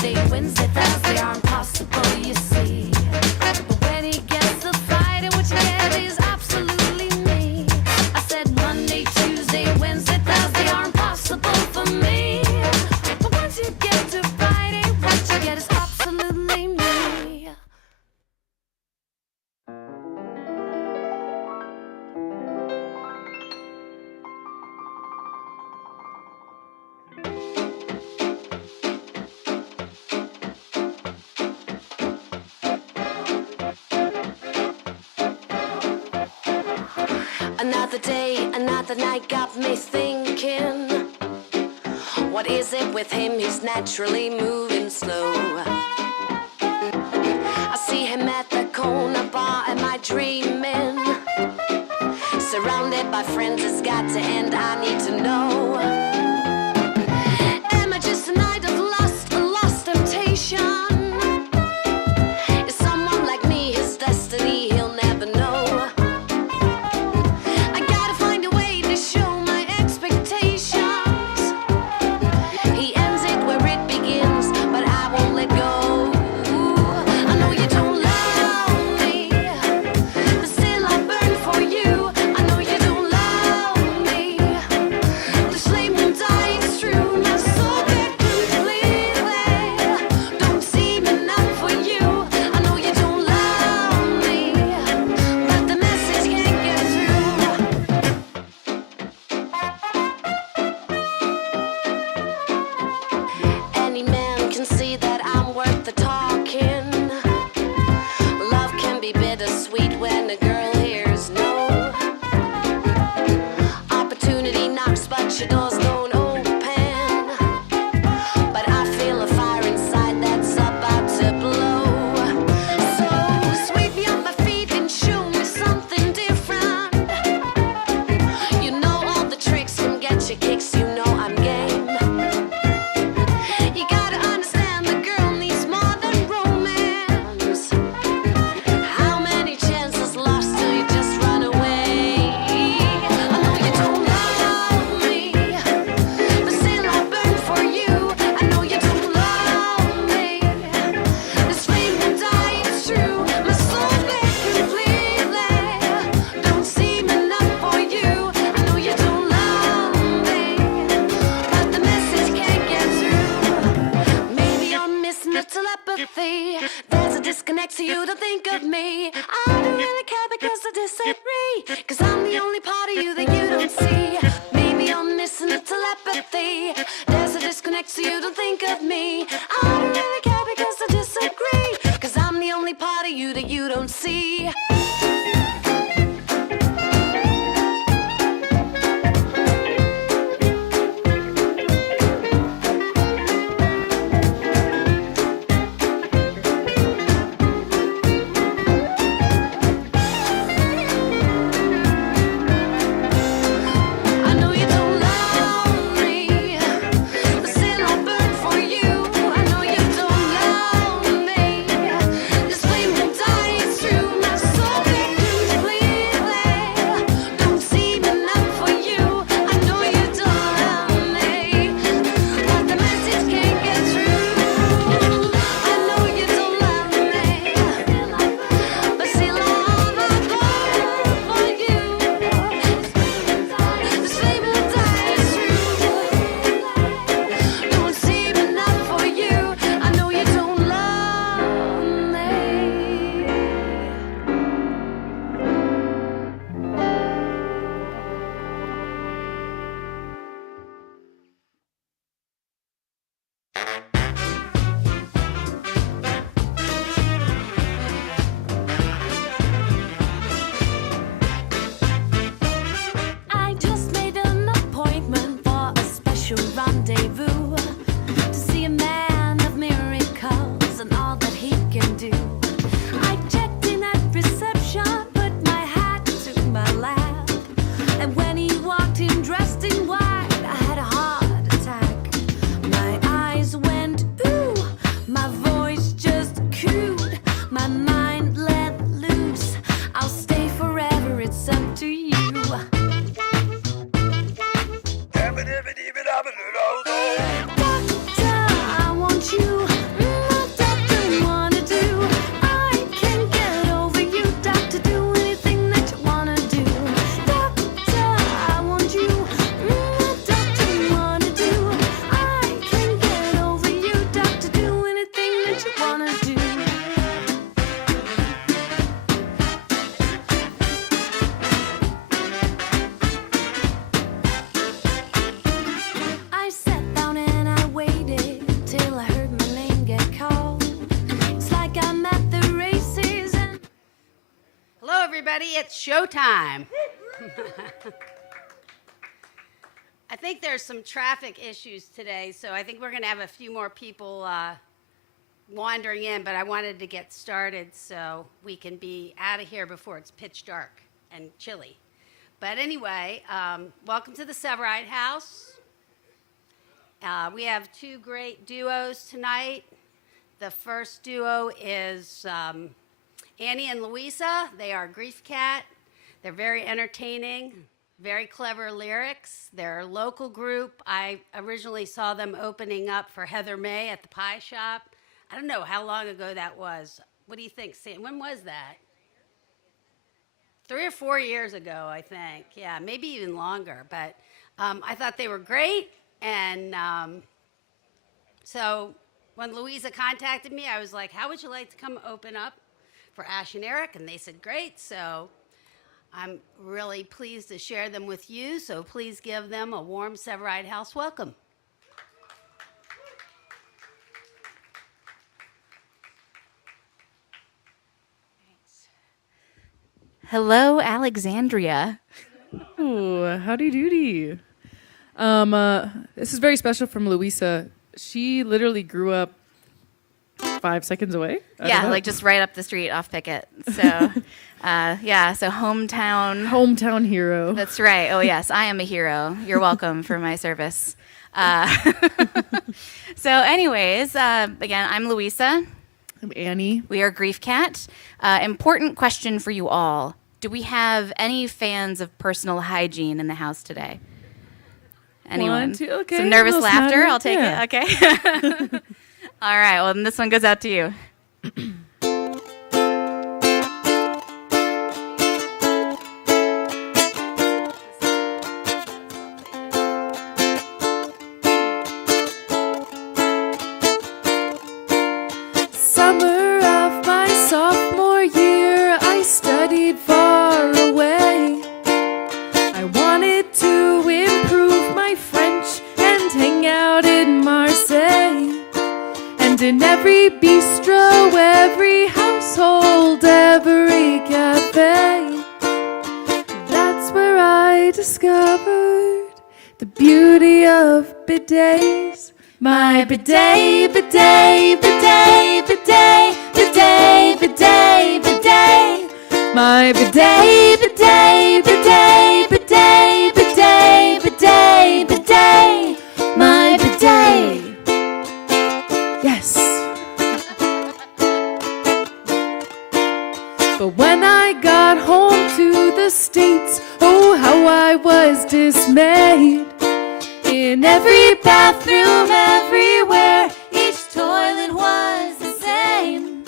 Tuesday, Wednesday, Thursday aren't possible, you see. But when he gets to Friday, what you get is absolutely me. I said Monday, Tuesday, Wednesday, Thursday aren't possible for me. But once you get to Friday, what you get is absolutely me. Another day, another night got me thinking. What is it with him? He's naturally moving slow. I see him at the corner bar. Am I dreaming? Surrounded by friends, it's got to end. I need to know. Am I just a night of lust, a lost temptation? Is someone like me his destiny? He'll never know. I gotta find a way to show my expectations. He ends it where it begins, but I won't let go. I know you don't love me, but still I burn for you. I know you don't love me. This flame won't die, it's true. My soul can't completely. Don't seem enough for you. I know you don't love me, but the message can't get through. Any man can see that I'm worth the talking. Love can be bittersweet when a girl hears no. Opportunity knocks, but your doors don't open. But I feel a fire inside that's about to blow. So sweep me off my feet and show me something different. You know all the tricks can get you kicks, you know I'm game. You gotta understand the girl needs more than romance. How many chances lost till you just run away? I know you don't love me, but still I burn for you. I know you don't love me. This flame will die, it's true. My soul bled completely. Don't seem enough for you. I know you don't love me, but the message can't get through. Maybe I'm missing the telepathy. There's a disconnect, so you don't think of me. I don't really care because I disagree. Cause I'm the only part of you that you don't see. Maybe I'm missing the telepathy. There's a disconnect, so you don't think of me. I don't really care because I disagree. Cause I'm the only part of you that you don't see. it's showtime. I think there's some traffic issues today, so I think we're going to have a few more people wandering in, but I wanted to get started so we can be out of here before it's pitch dark and chilly. But anyway, welcome to the Sevareid house. We have two great duos tonight. The first duo is Annie and Louisa. They are Griefcat. They're very entertaining, very clever lyrics. They're a local group. I originally saw them opening up for Heather May at the Pie Shop. I don't know how long ago that was. What do you think, Sam? When was that? 3 or 4 years ago, I think. Yeah, maybe even longer. But I thought they were great. And so when Louisa contacted me, I was like, how would you like to come open up for Ash and Eric? And they said, great. So I'm really pleased to share them with you. So please give them a warm Sevareid house welcome. Hello, Alexandria. Oh, howdy doody. This is very special from Louisa. She literally grew up 5 seconds away. Yeah, like just right up the street off Pickett. So, so hometown hero. That's right. Oh, yes, I am a hero. You're welcome for my service. So anyways, again, I'm Louisa. I'm Annie. We are Griefcat. Important question for you all. Do we have any fans of personal hygiene in the house today? Anyone? 1, 2, okay. Some nervous laughter. I'll take it. Okay. All right. Well, then this one goes out to you. Summer of my sophomore year, I studied far away. I wanted to improve my French and hang out in Marseille. And in every bistro, every household, every cafe, that's where I discovered the beauty of bidets. My bidet, bidet, bidet, bidet, bidet, bidet, bidet. My bidet, bidet, bidet, bidet, bidet, bidet, bidet. My bidet. Yes. But when I got home to the States, oh, how I was dismayed. In every bathroom, everywhere, each toilet was the same.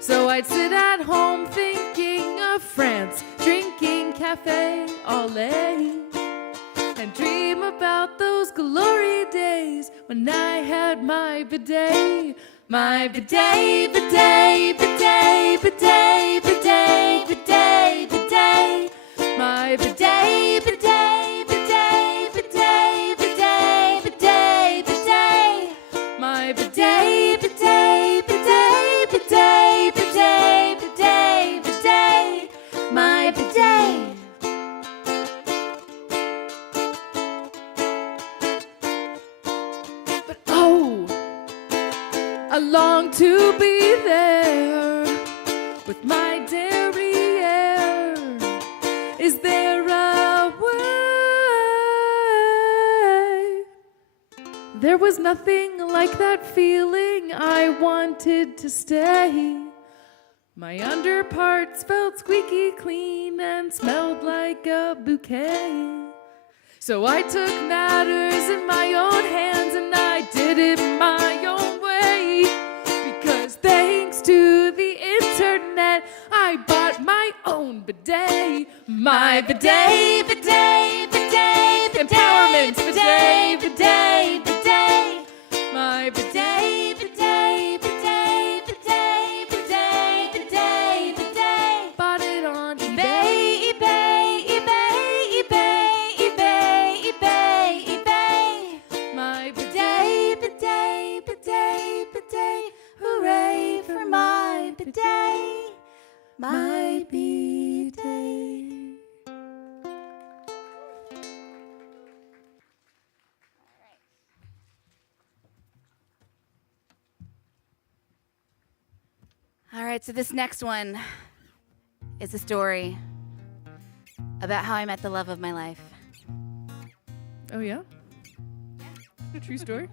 So I'd sit at home thinking of France, drinking cafe au lait, and dream about those glory days when I had my bidet. My bidet, bidet, bidet, bidet, bidet, bidet, bidet. My bidet, bidet, bidet, bidet, bidet, bidet, bidet. My bidet, bidet, bidet, bidet, bidet, bidet, bidet. My bidet. But oh, I long to be there with my derriere. Is there a way? There was nothing like that feeling. I wanted to stay. My underparts felt squeaky clean and smelled like a bouquet. So I took matters in my own hands and I did it my own way. Because thanks to the internet, I bought my own bidet. My bidet, bidet, bidet, empowerment bidet, bidet, bidet. My bidet, bidet, bidet, bidet, bidet, bidet, bidet. Bought it on eBay, eBay, eBay, eBay, eBay, eBay, eBay. My bidet, bidet, bidet, bidet. Hooray for my bidet, my bidet. right, so this next one is a story about how I met the love of my life. Oh, yeah? True story?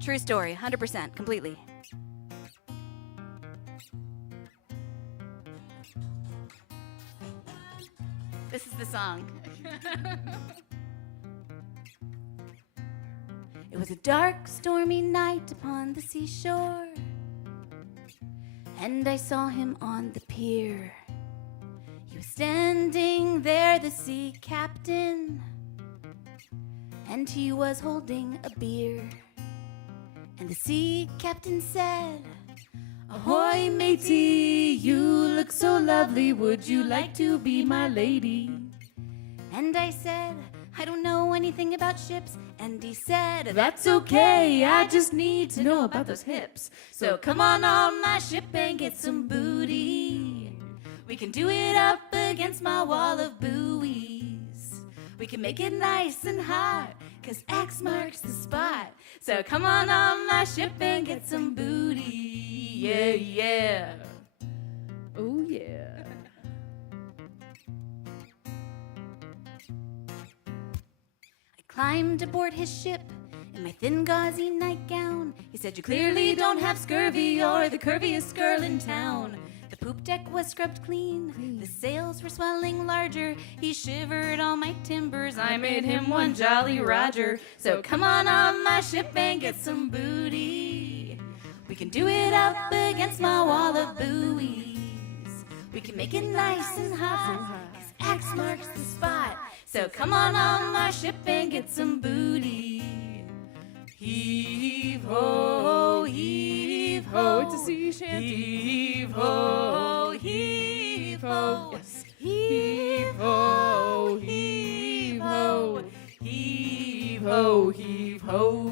True story, 100%, completely. This is the song. It was a dark, stormy night upon the seashore, and I saw him on the pier. He was standing there, the sea captain, and he was holding a beer. And the sea captain said, "Ahoy, matey, you look so lovely, would you like to be my lady?" And I said, "I don't know anything about ships." And he said, "That's okay, I just need to know about those hips. So come on my ship and get some booty. We can do it up against my wall of buoys. We can make it nice and hot, 'cause X marks the spot. So come on my ship and get some booty. Yeah, yeah." Oh, yeah. Climbed aboard his ship in my thin gauzy nightgown. He said, "You clearly don't have scurvy or the curviest girl in town." The poop deck was scrubbed clean. The sails were swelling larger. He shivered all my timbers. I made him one jolly Roger. So come on my ship and get some booty. We can do it up against my wall of buoys. We can make it nice and hot, 'cause X marks the spot. So come on my ship and get some booty. Heave ho, heave ho. Oh, it's a sea shanty. Heave ho, heave ho. Yes. Heave ho, heave ho. Heave ho, heave ho.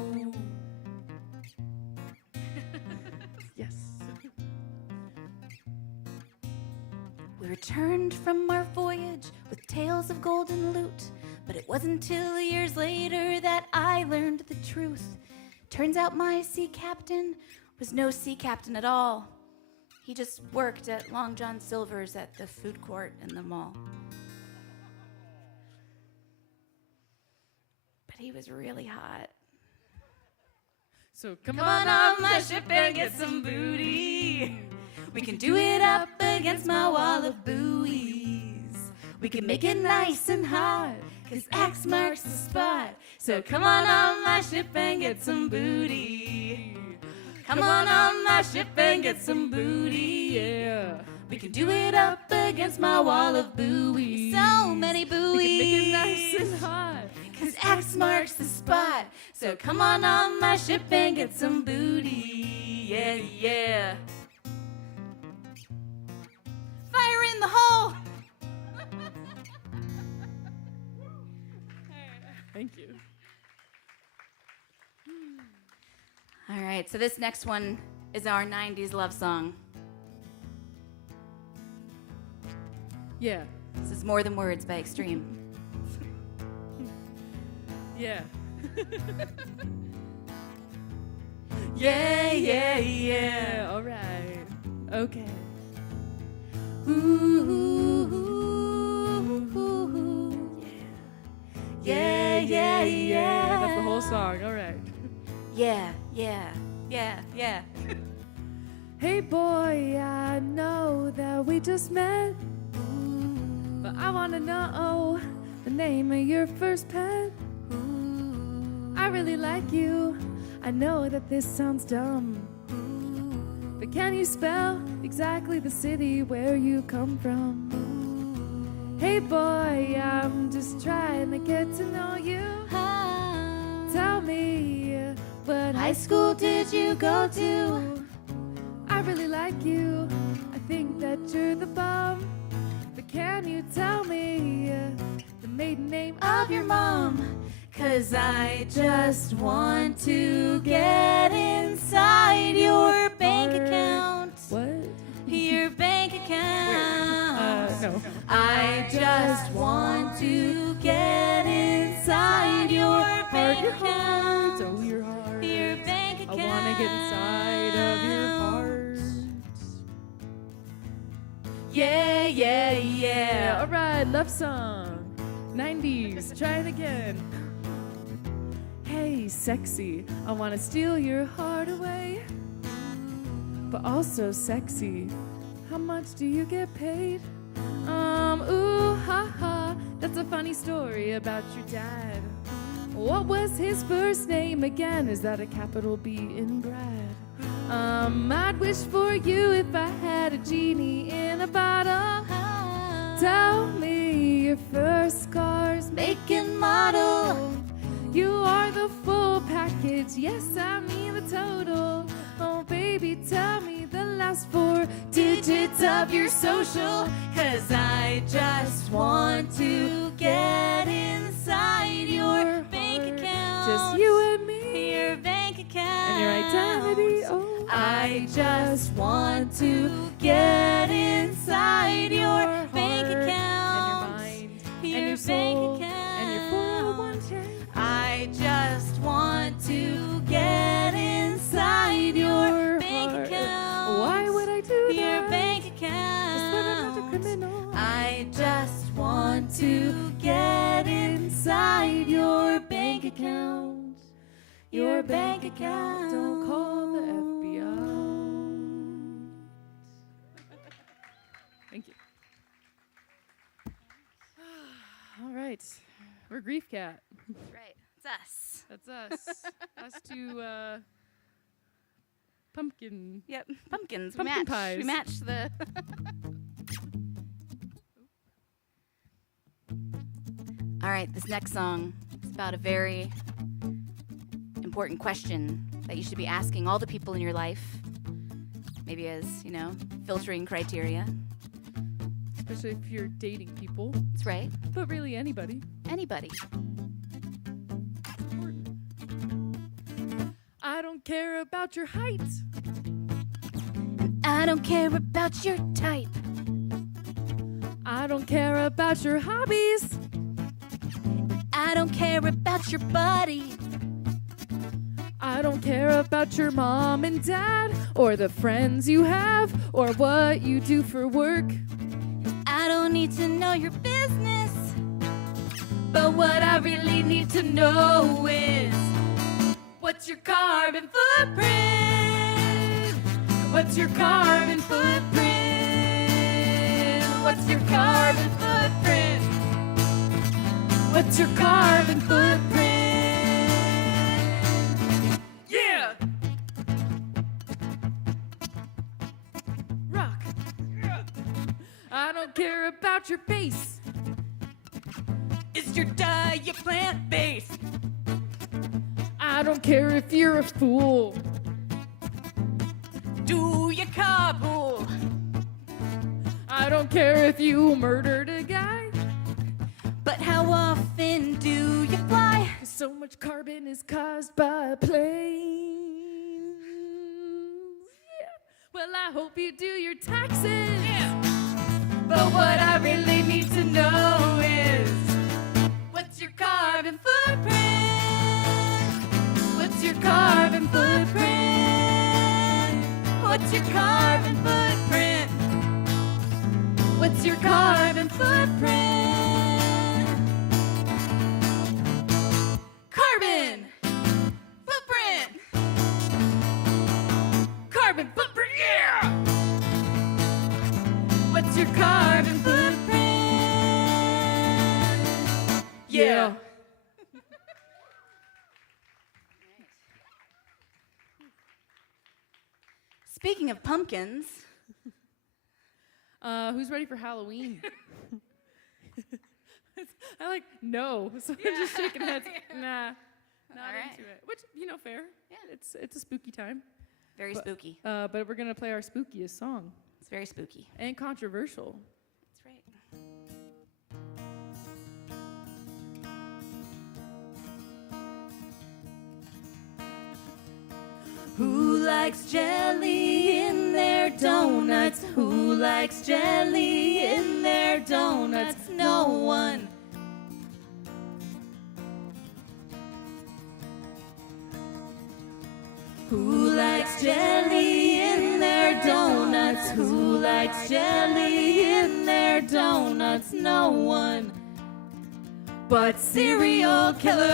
Yes. We returned from our voyage with tales of golden loot, but it wasn't till years later that I learned the truth. Turns out my sea captain was no sea captain at all. He just worked at Long John Silver's at the food court in the mall. But he was really hot. So come Come on on my ship and get some booty. We can do it up against my wall of buoys. We can make it nice and hot, 'cause X marks the spot. So come on my ship and get some booty. Come on my ship and get some booty. Yeah. We can do it up against my wall of buoys. So many buoys. We can make it nice and hot. 'Cause X marks the spot. So come on my ship and get some booty. Yeah, yeah. Fire in the hole! Thank you. All right, so this next one is our 90s love song. Yeah. This is More Than Words by Extreme. Yeah. Yeah, yeah, Yeah. All right. Okay. Ooh, ooh, ooh, ooh. Yeah, yeah, yeah. That's the whole song. All right. Yeah, yeah, yeah, yeah. Hey boy, I know that we just met, but I wanna know the name of your first pet. I really like you. I know that this sounds dumb, but can you spell exactly the city where you come from? Hey boy, I'm just trying to get to know you. Tell me, what high school did you go to? I really like you. I think that you're the bomb. But can you tell me the maiden name of your mom? 'Cause I just want to get inside your bank account. What? Your bank account. No. I just want to get inside your bank account. Oh, your heart. Your bank I account. want to get inside of your heart. Yeah, yeah. All right, love song. 90s, try it again. Hey, sexy, I want to steal your heart away. But also sexy, how much do you get paid? Ooh, ha, ha, that's a funny story about your dad. What was his first name again? Is that a capital B in Brad? I'd wish for you if I had a genie in a bottle. Tell me your first car's make and model. You are the full package, yes, I mean the total. Oh, baby, tell me the last 4 digits of your social. 'Cause I just want to get inside your bank account. Just you and me. Your bank account. And your identity, oh. I just want to get inside your bank account. And your mind. And your soul. And your 401k. I just want to get inside your bank account. Why would I do that? Your bank account. It's that I'm not a criminal. I just want to get inside your bank account. Your bank account. Don't call the FBI. Thank you. All right. We're Griefcat. Right. It's us. That's us. Us two pumpkin. Yep. Pumpkins. Pumpkin we match. pies. We match the. All right. This next song is about a very important question that you should be asking all the people in your life. Maybe as, filtering criteria. Especially if you're dating people. That's right. But really anybody. Anybody. I don't care about your height. I don't care about your type. I don't care about your hobbies. I don't care about your body. I don't care about your mom and dad, or the friends you have, or what you do for work. I don't need to know your business. But what I really need to know is, what's your carbon footprint? What's your carbon footprint? What's your carbon footprint? What's your carbon footprint? Yeah! Rock. I don't care about your base. Is your diet plant-based? I don't care if you're a fool. Do you carpool? I don't care if you murdered a guy. But how often do you fly? So much carbon is caused by planes. Yeah. Well, I hope you do your taxes. Yeah. But what I really need to know is, what's your carbon footprint? What's your carbon footprint? What's your carbon footprint? What's your carbon footprint? Carbon footprint. Carbon footprint, yeah! What's your carbon footprint? Yeah. Speaking of pumpkins, Who's ready for Halloween? I like, no. So we're just shaking heads. Nah, not All right. into it. Which, fair. Yeah. It's a spooky time. very spooky. But we're going to play our spookiest song. It's very spooky. And controversial. That's right. Who likes jelly in their donuts? Who likes jelly in their donuts? No one. Who likes jelly in their donuts? Who likes jelly in their their donuts, no one but serial killers.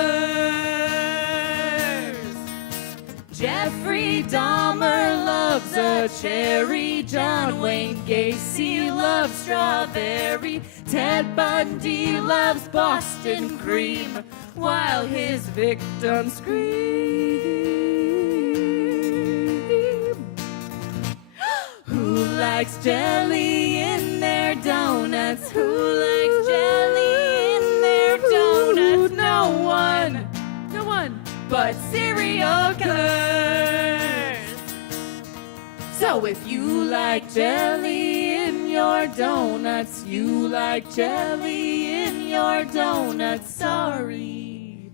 Jeffrey Dahmer loves a cherry. John Wayne Gacy loves strawberry. Ted Bundy loves Boston cream while his victims scream. Who likes jelly in their donuts? Who likes jelly in their donuts? No one. No one. But serial killers. So if you like jelly in your donuts, you like jelly in your donuts, sorry,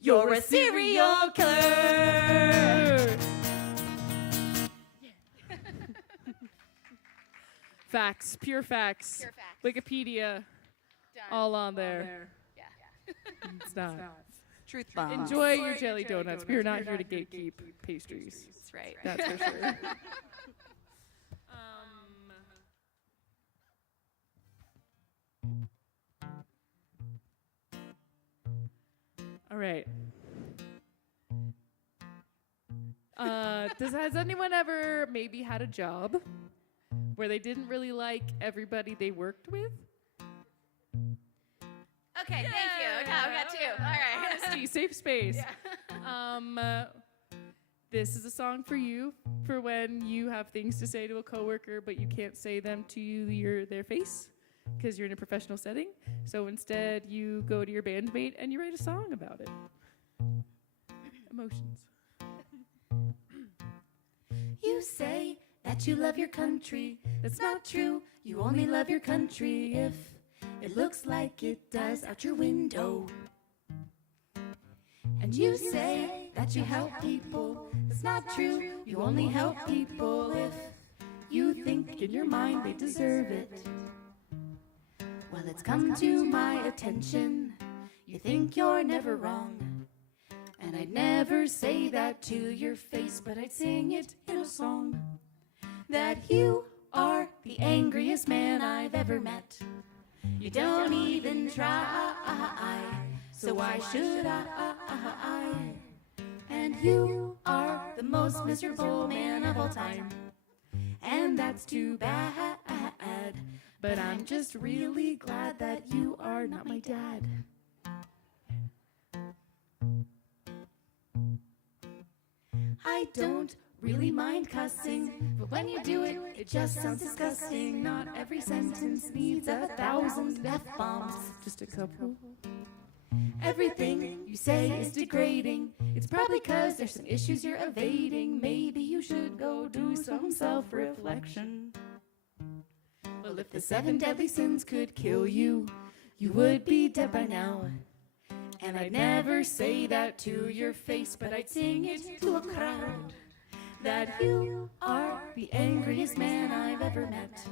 you're a serial killer. Facts, pure facts. Pure facts. Wikipedia, Done. all on there. Yeah. It's not. Truth bomb. Enjoy your jelly donuts. We're not here to gatekeep pastries. That's right. That's for sure. All right. Has anyone ever maybe had a job where they didn't really like everybody they worked with? Okay, thank you. No, we got two. All right. Honesty, safe space. This is a song for you for when you have things to say to a coworker, but you can't say them to their face because you're in a professional setting. So instead, you go to your bandmate and you write a song about it. Emotions. You say that you love your country. That's not true. You only love your country if it looks like it does out your window. And you say that you help people. That's not true. You only help people if you think in your mind they deserve it. Well, it's come to my attention. You think you're never wrong. And I'd never say that to your face, but I'd sing it in a song. That you are the angriest man I've ever met. You don't even try, so why should I? And you are the most miserable man of all time. And that's too bad, but I'm just really glad that you are not my dad. I don't really mind cussing, but when you do it, it just sounds disgusting. Not every sentence needs 1,000 F-bombs, just a couple. Everything you say is degrading. It's probably 'cause there's some issues you're evading. Maybe you should go do some self-reflection. Well, if the 7 deadly sins could kill you, you would be dead by now. And I'd never say that to your face, but I'd sing it to a crowd. That you are the angriest man I've ever met.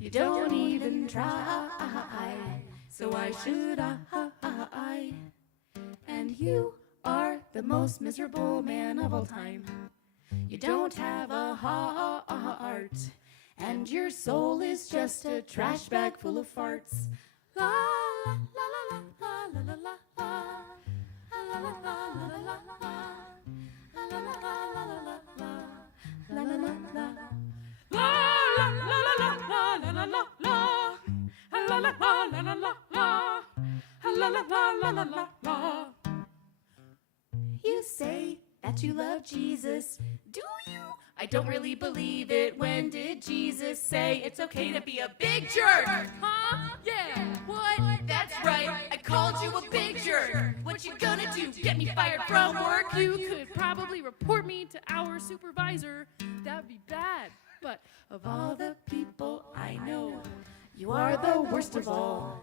You don't even try, so why should I? And you are the most miserable man of all time. You don't have a heart, and your soul is just a trash bag full of farts. La la la la la la la la la la la la la la You say that you love Jesus. Do you? I don't really believe it. When did Jesus say it's okay to be a big jerk? Huh? Yeah. What? That's right. I called you a big jerk. What you gonna do? Get me fired from work? You could probably report me to our supervisor. That'd be bad. But Of all the people I know, you are the worst of all.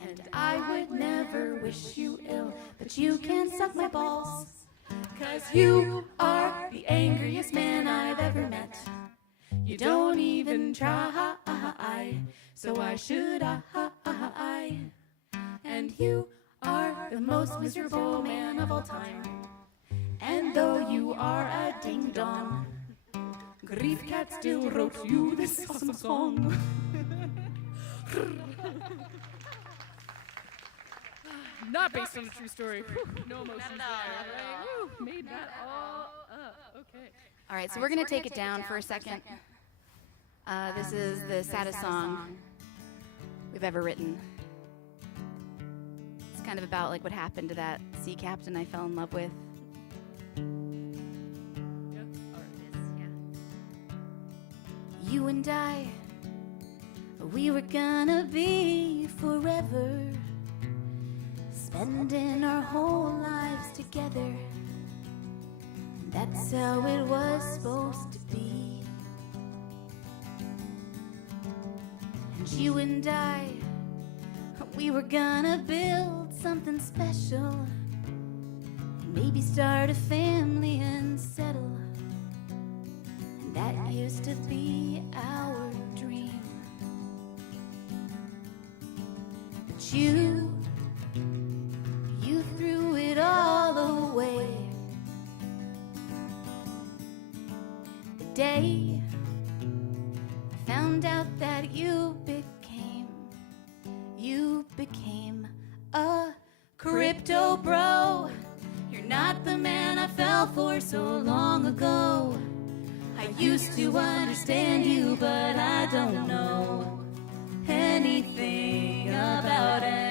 And I would never wish you ill, but you can suck my balls. 'Cause you are the angriest man I've ever met. You don't even try, so why should I? And you are the most miserable man of all time. And though you are a ding-dong, Griefcat still wrote you this awesome song. Not based on a true story. No emotions there, right? Woo, made that all up. Okay. All right, so we're going to take it down for a second. This is the saddest song we've ever written. It's kind of about like what happened to that sea captain I fell in love with. You and I, we were gonna be forever, spending our whole lives together. And that's how it was supposed to be. And you and I, we were gonna build something special, maybe start a family and settle. And that used to be our dream. But you threw it all away the day I found out that you became a crypto bro. You're not the man I fell for so long ago. I used to understand you, but I don't know anything about NFTs.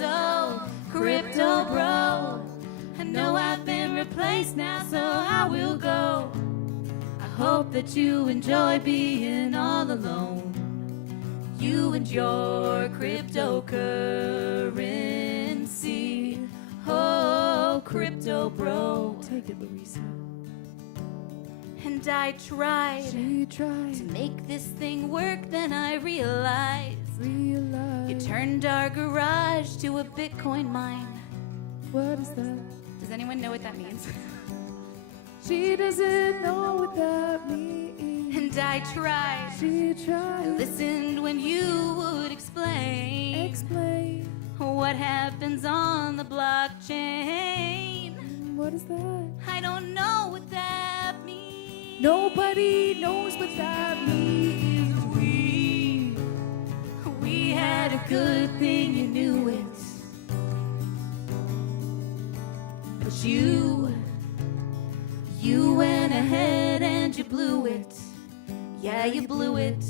Oh, crypto bro, I know I've been replaced now, so I will go. I hope that you enjoy being all alone. You and your cryptocurrency. Oh, crypto bro. Take it, Louisa. And I tried to make this thing work, then I realized you turned our garage to a Bitcoin mine. What is that? Does anyone know what that means? She doesn't know what that means. And I tried. She tried. Listened when you would explain what happens on the blockchain. What is that? I don't know what that means. Nobody knows what that means. We had a good thing, you knew it. But you went ahead and you blew it. Yeah, you blew it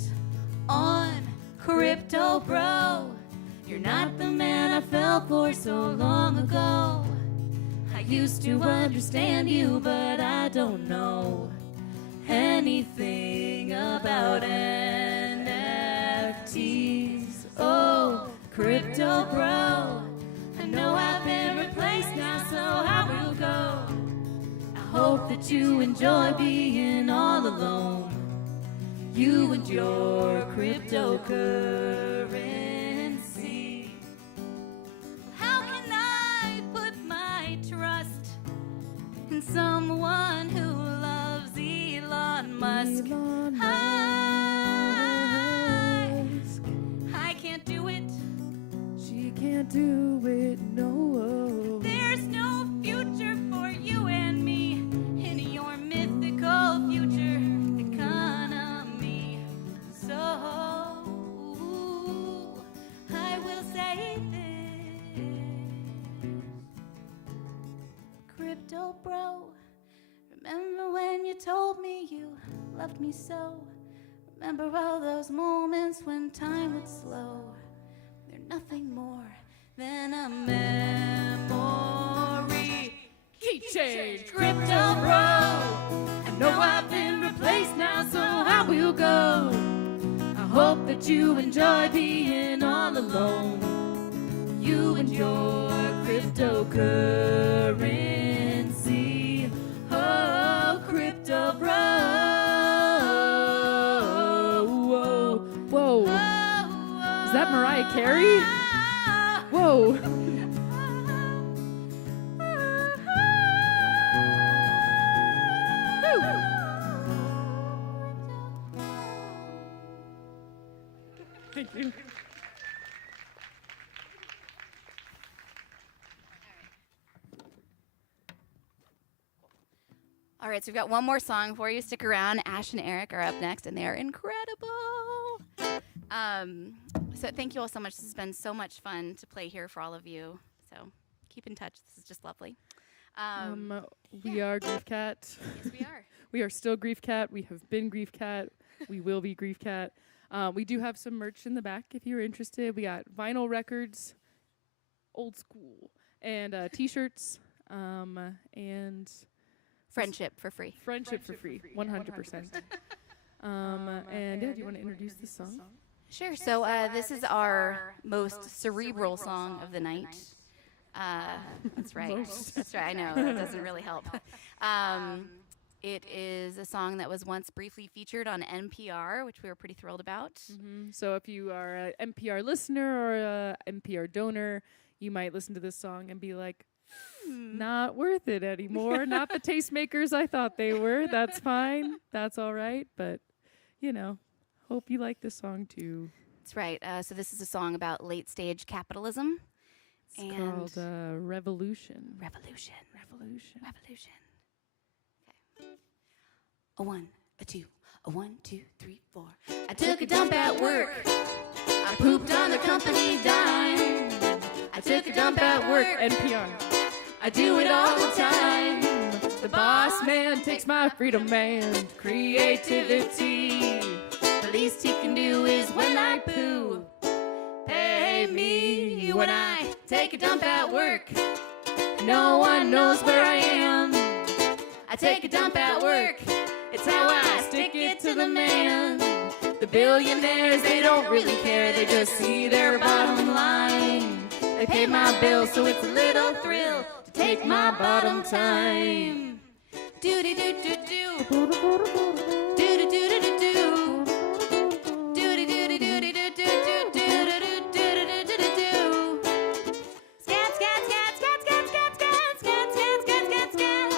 on crypto bro. You're not the man I fell for so long ago. I used to understand you, but I don't know anything about NFTs. Oh, crypto bro, I know I've been replaced now, so I will go. I hope that you enjoy being all alone. You and your cryptocurrency. How can I put my trust in someone who loves Elon Musk? I can't do it. She can't do it, no. There's no future for you and me in your mythical future economy. So I will say this, crypto bro, remember when you told me you loved me so? Remember all those moments when time would slow? They're nothing more than a memory. Key change. Crypto bro, I know I've been replaced now, so I will go. I hope that you enjoy being all alone. You and your cryptocurrency. Oh, crypto bro. Whoa. Is that Mariah Carey? Whoa. Thank you. All right, so we've got one more song for you. Stick around. Ash and Eric are up next, and they are incredible. So thank you all so much. This has been so much fun to play here for all of you. So keep in touch. This is just lovely. We are Griefcat. Yes, we are. We are still Griefcat. We have been Griefcat. We will be Griefcat. We do have some merch in the back if you're interested. We got vinyl records, old school, and T-shirts, and Friendship for free. friendship for free, 100%. And yeah, do you want to introduce the song? Sure. So this is our most cerebral song of the night. That's right. Most. That's right. I know that doesn't really help. It is a song that was once briefly featured on NPR, which we were pretty thrilled about. So if you are an NPR listener or a NPR donor, you might listen to this song and be like, not worth it anymore. Not the tastemakers I thought they were. That's fine. That's all right. But, you know, hope you like this song too. That's right. So this is a song about late stage capitalism. It's called Revolution. Revolution. Revolution. Revolution. Okay. A 1, a 2, a 1, 2, 3, 4. I took a dump at work. I pooped on the company dime. I took a dump at work. NPR. I do it all the time. The boss man takes my freedom and creativity. The least he can do is when I poo. Pay me when I take a dump at work. No one knows where I am. I take a dump at work. It's how I stick it to the man. The billionaires, they don't really care. They just see their bottom line. They pay my bills, so it's a little thrill to take my bottom time. Do-do-do-do-do. Do-do-do-do-do-do. Scat, scat, scat, scat, scat, scat, scat, scat, scat, scat, scat, scat.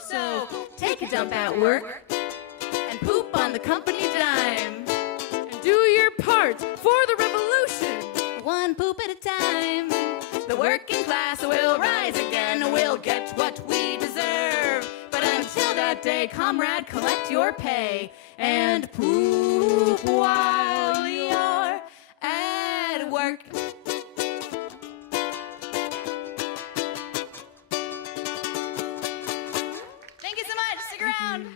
So take a dump at work and poop on the company dime. And do your part for the revolution. One poop at a time. The working class will rise again. We'll get what we deserve. But until that day, comrade, collect your pay and poop while you're at work. Thank you so much. Stick around.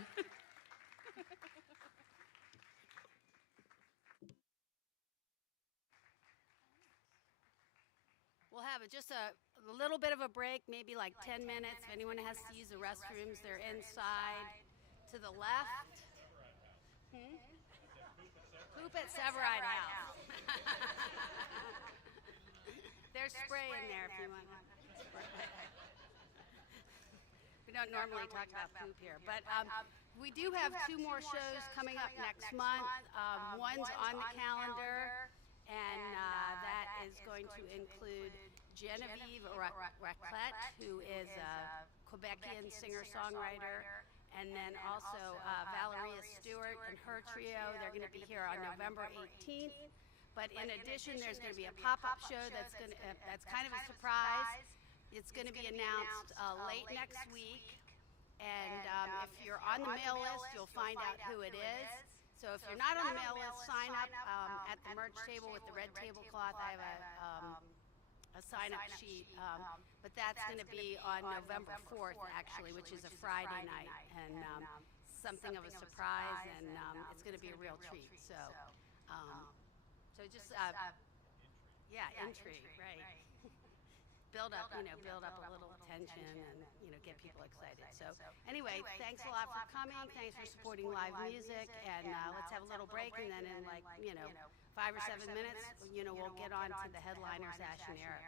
We'll have just a little bit of a break, maybe like 10 minutes. If anyone has to use the restrooms, they're inside to the left. Poop at Sevareid House. There's spray in there if you want. We don't normally talk about poop here, but we do have 2 more shows coming up next month. One's on the calendar, and that is going to include Genevieve Raclette, who is a Quebecian singer-songwriter, and then also Valeria Stewart and her trio. They're going to be here on November 18th. But in addition, there's going to be a pop-up show that's kind of a surprise. It's going to be announced late next week, and if you're on the mail list, you'll find out who it is. So if you're not on the mail list, sign up at the merch table with the red tablecloth. I have a sign-up sheet, but that's going to be on November 4th, actually, which is a Friday night, and something of a surprise, and it's going to be a real treat. So, just intrigue, right? build up a little tension and, get people excited. So anyway, thanks a lot for coming. Thanks for supporting live music. And let's have a little break. And then in 5 or 7 minutes, we'll get on to the headliners, Ash and Eric.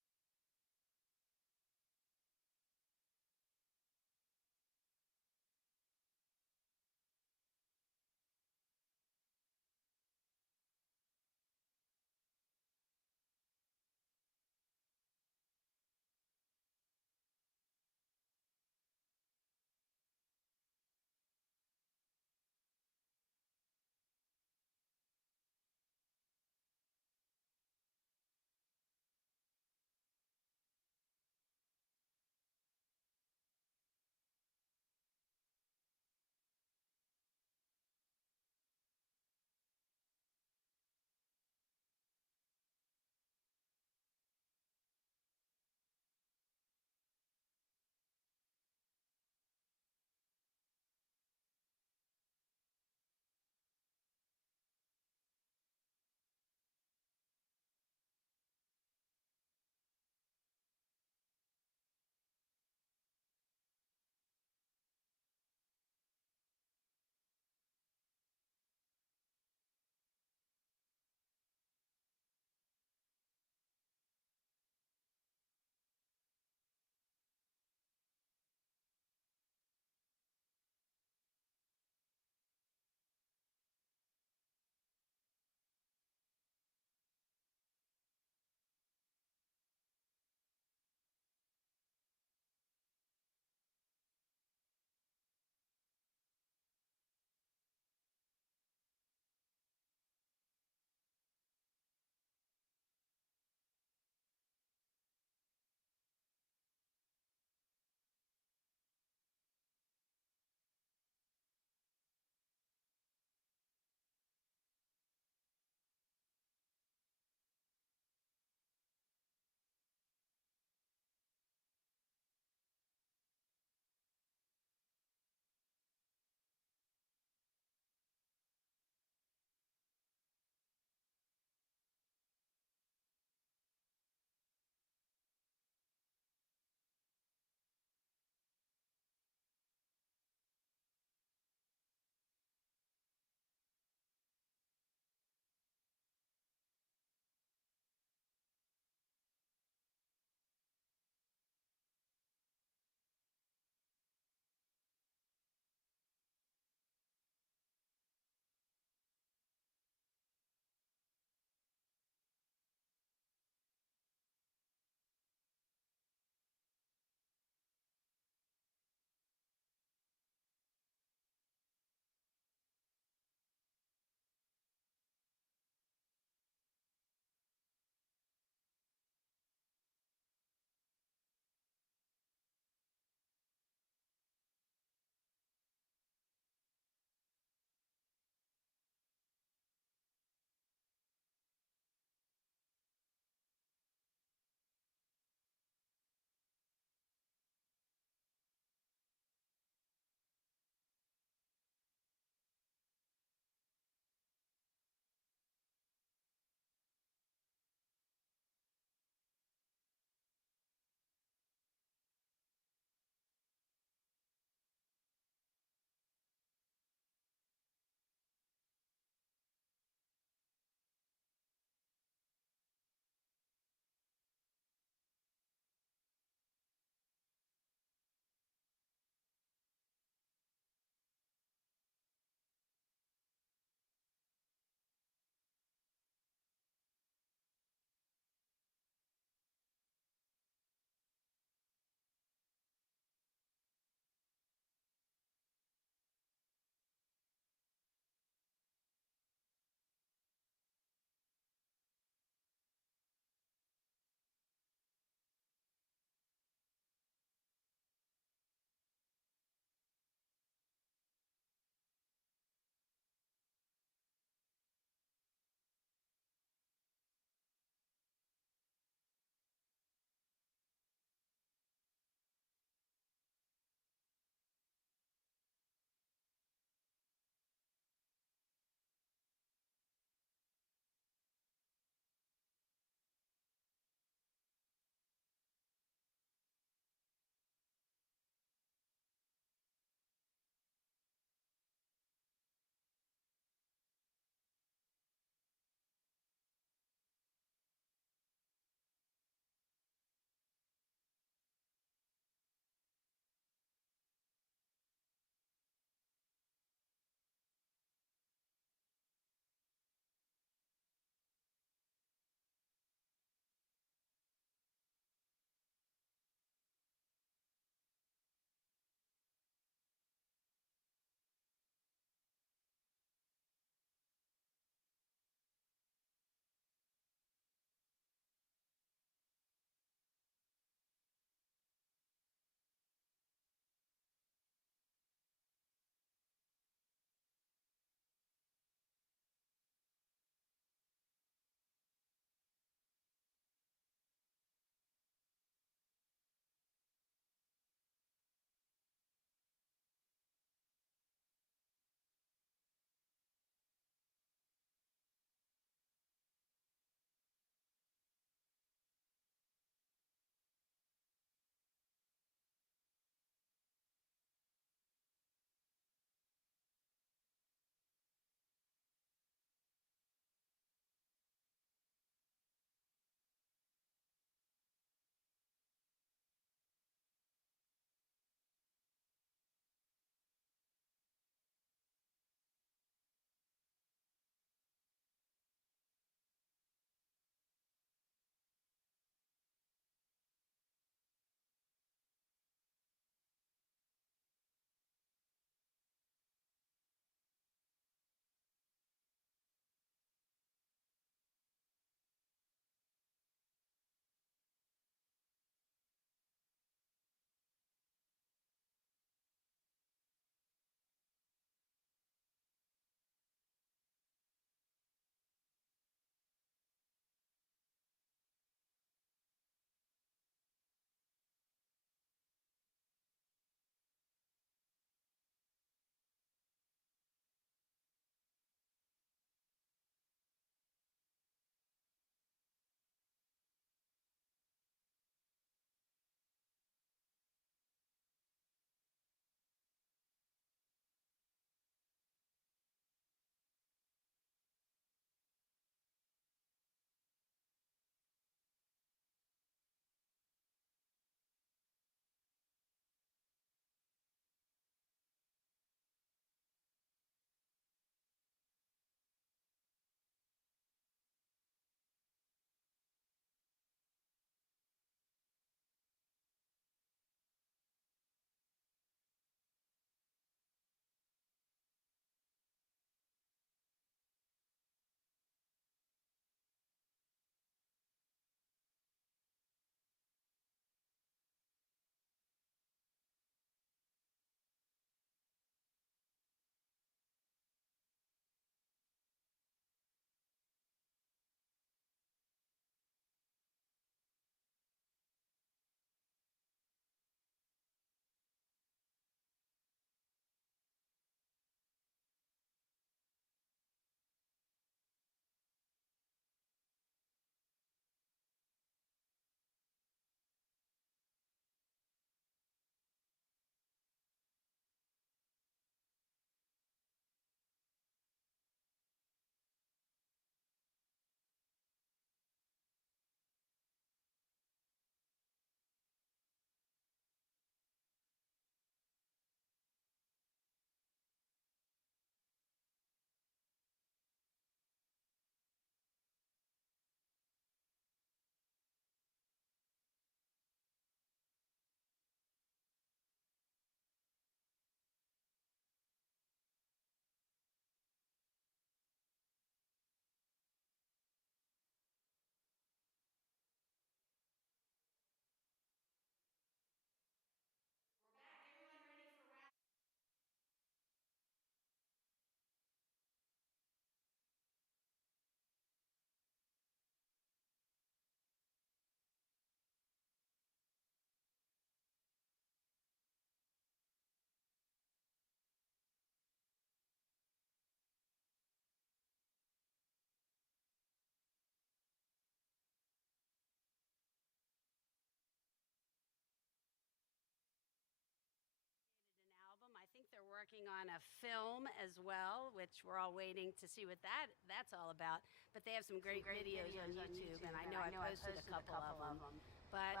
working on a film as well, which we're all waiting to see what that's all about. But they have some great videos on YouTube, and I know I posted a couple of them. But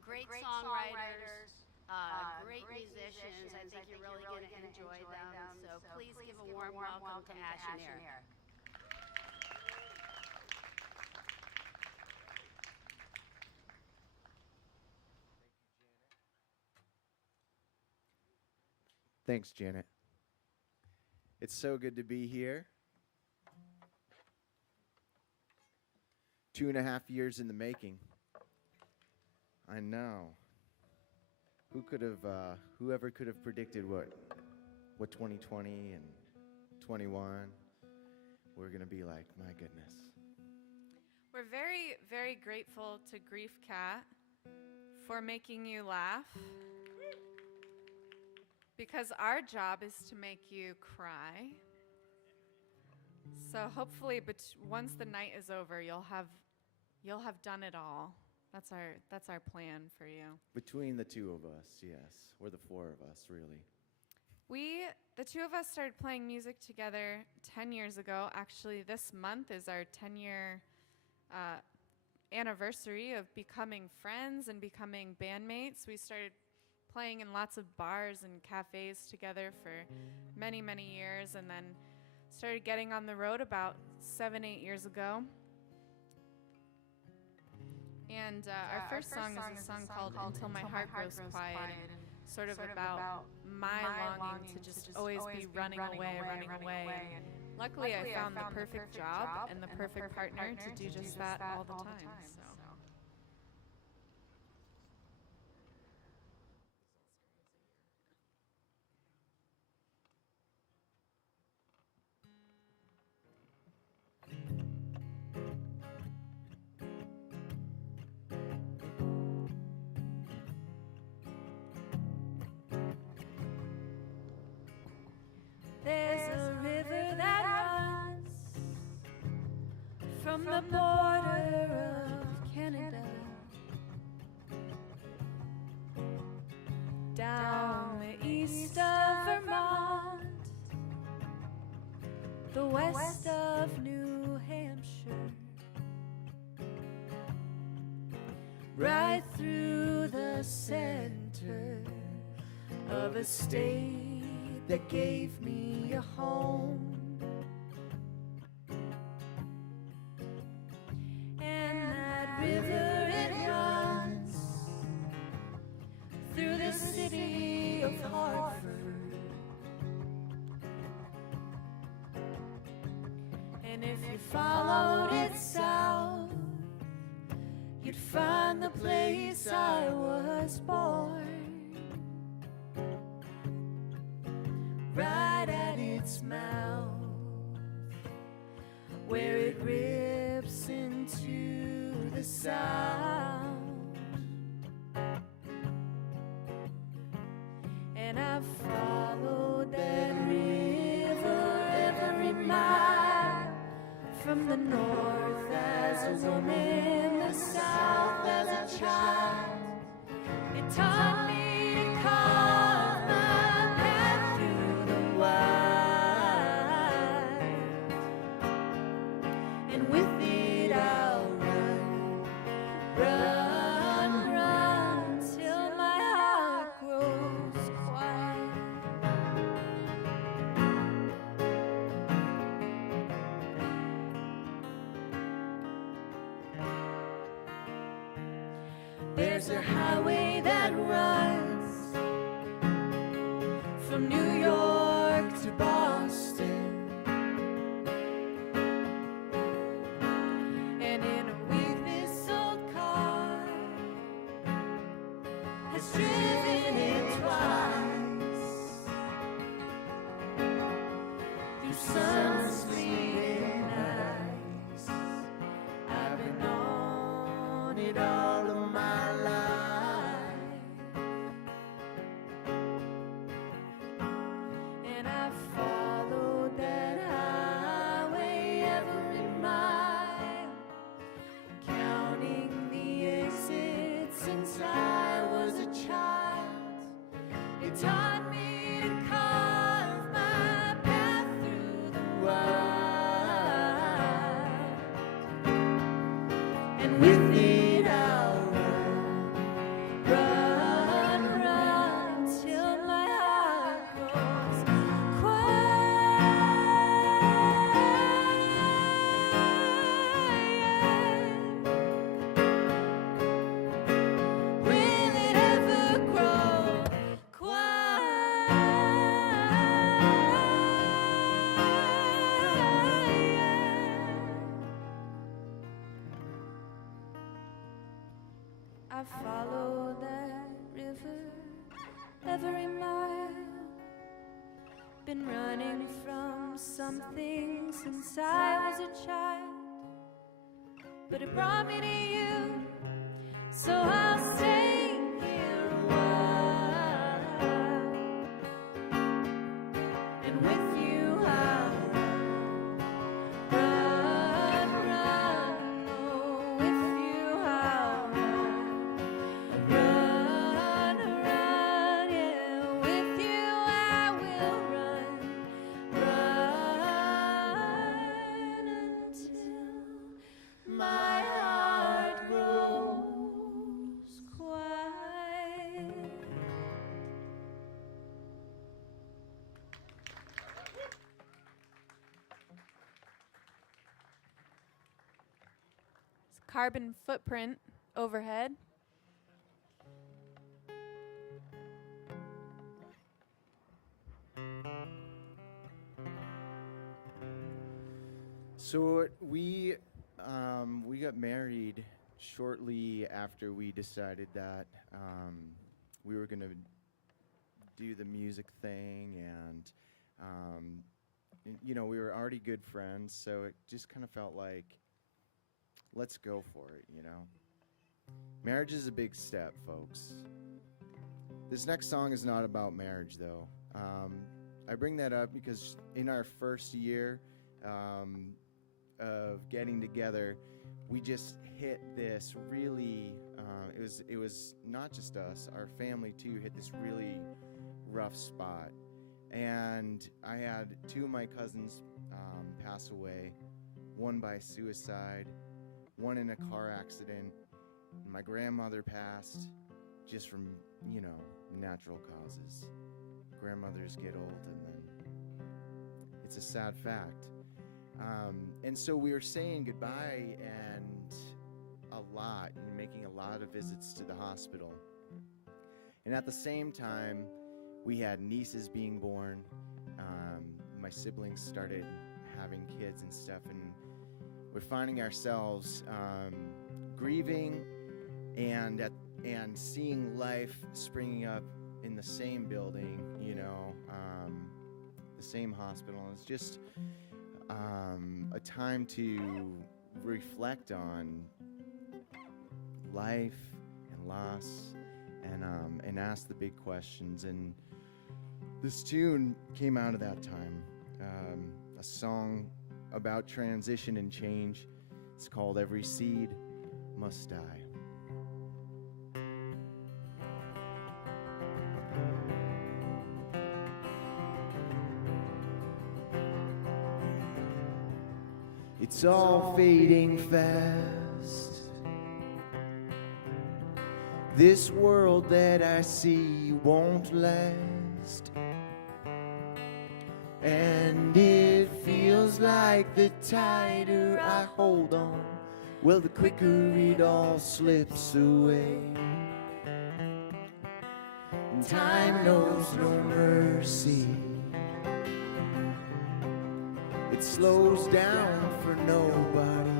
great songwriters, great musicians. I think you're really going to enjoy them. So please give a warm welcome to Ash and Eric. Thanks, Janet. It's so good to be here. 2.5 years in the making. I know. Whoever could have predicted what 2020 and 21 were gonna be like? My goodness. We're very, very grateful to Griefcat for making you laugh, because our job is to make you cry. So hopefully, once the night is over, you'll have done it all. That's our plan for you. Between the two of us, yes. Or the four of us, really. The two of us started playing music together 10 years ago. Actually, this month is our 10-year anniversary of becoming friends and becoming bandmates. We started playing in lots of bars and cafes together for many, many years, and then started getting on the road about 7-8 years ago. And our first song is a song called Until My Heart Grows Quiet, and sort of about my longing to just always be running away. And luckily, I found the perfect job and the perfect partner to do just that all the time. So. There's a river that runs from the border of Canada down the east of Vermont, the west of New Hampshire, right through the center of a state that gave me a home. And that river, it runs through the city of Hartford. And if you followed it south, you'd find the place I was born. Right at its mouth, where it rips into the sound. And I've followed that river every mile, from the north as a woman, the south as a child. It taught me to carve my path through the wild, and with it I'll run till my heart grows quiet. There's a highway that runs from New York to Boston, and in a week this old car has driven it twice, through some sleepless nights. I've been on it all of my life, and I fall and with it I'll run, run till my heart grows quiet. Will it ever grow quiet? I follow that river every mile. Been running from something since I was a child, but it brought me to you, so I'll stay here a while, and with you I'll run, run, oh, with you I'll run, run, yeah, with you I will run, run until my heart grows quiet. Carbon footprint overhead. So we got married shortly after we decided that we were gonna do the music thing, and you know, we were already good friends, so it just kind of felt like, let's go for it, you know. Marriage is a big step, folks. This next song is not about marriage, though. I bring that up because in our first year of getting together, we just hit this really, it was not just us, our family too hit this really rough spot. And I had two of my cousins pass away, one by suicide, one in a car accident. My grandmother passed just from, you know, natural causes. Grandmothers get old, and then it's a sad fact. And so we were saying goodbye and making a lot of visits to the hospital. And at the same time, we had nieces being born. My siblings started having kids and stuff, and we're finding ourselves grieving and seeing life springing up in the same building, you know, the same hospital. It's just a time to reflect on life and loss and ask the big questions. And this tune came out of that time, a song about transition and change. It's called Every Seed Must Die. It's all fading fast. This world that I see won't last. And it feels like the tighter I hold on, well, the quicker it all slips away. And time knows no mercy. It slows down for nobody.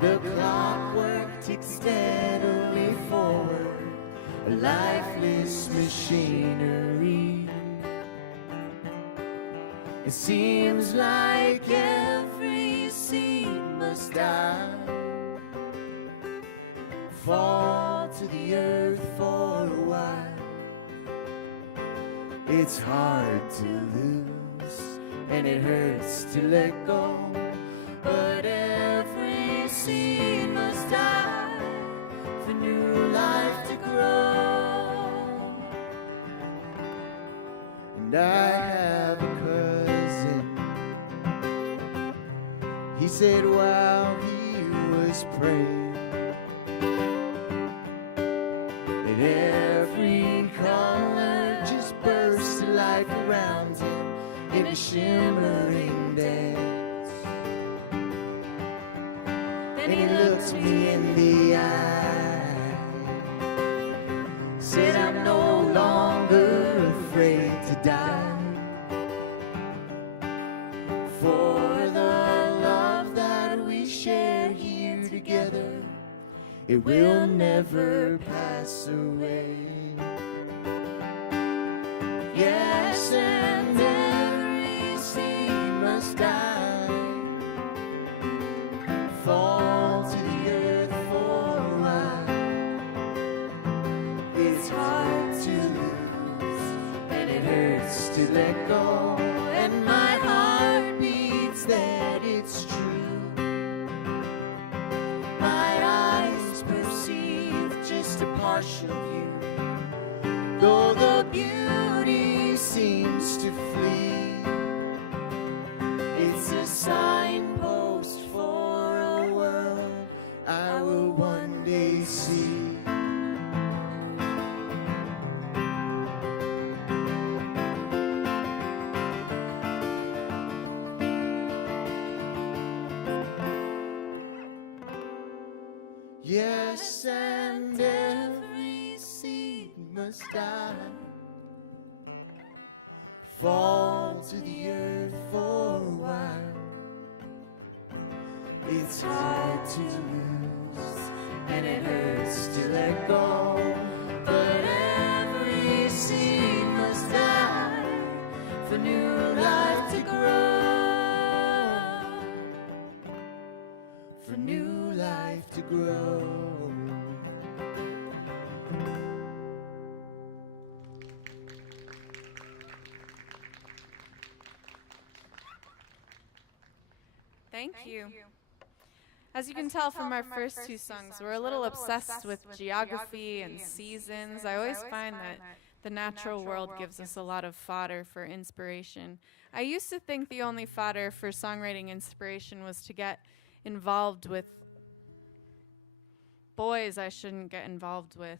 The clockwork ticks steadily forward, a lifeless machinery. It seems like every seed must die, fall to the earth for a while. It's hard to lose, and it hurts to let go, but every seed must die for new life to grow. And I have a cousin He said while he was praying that every color just burst to life around him in a shimmering dance. Then he looked me in the eye, said I'm no longer afraid to die. For the love that we share here together, it will never pass away. Yes, and every seed must die, fall to the earth for a while. It's hard to lose, and it hurts to let go, and my heart beats that it's true. My eyes perceive just a partial view, though the beauty seems to flee. It's a signpost for a world I will one day see. Yes, and every seed must die, fall to the earth for a while. It's hard to lose, and it hurts to let go, but every seed must die for new life to grow, for new life to grow. Thank you. As you can tell from our first two songs, we're a little obsessed with geography and seasons. I always find that the natural world gives us a lot of fodder for inspiration. I used to think the only fodder for songwriting inspiration was to get involved with boys I shouldn't get involved with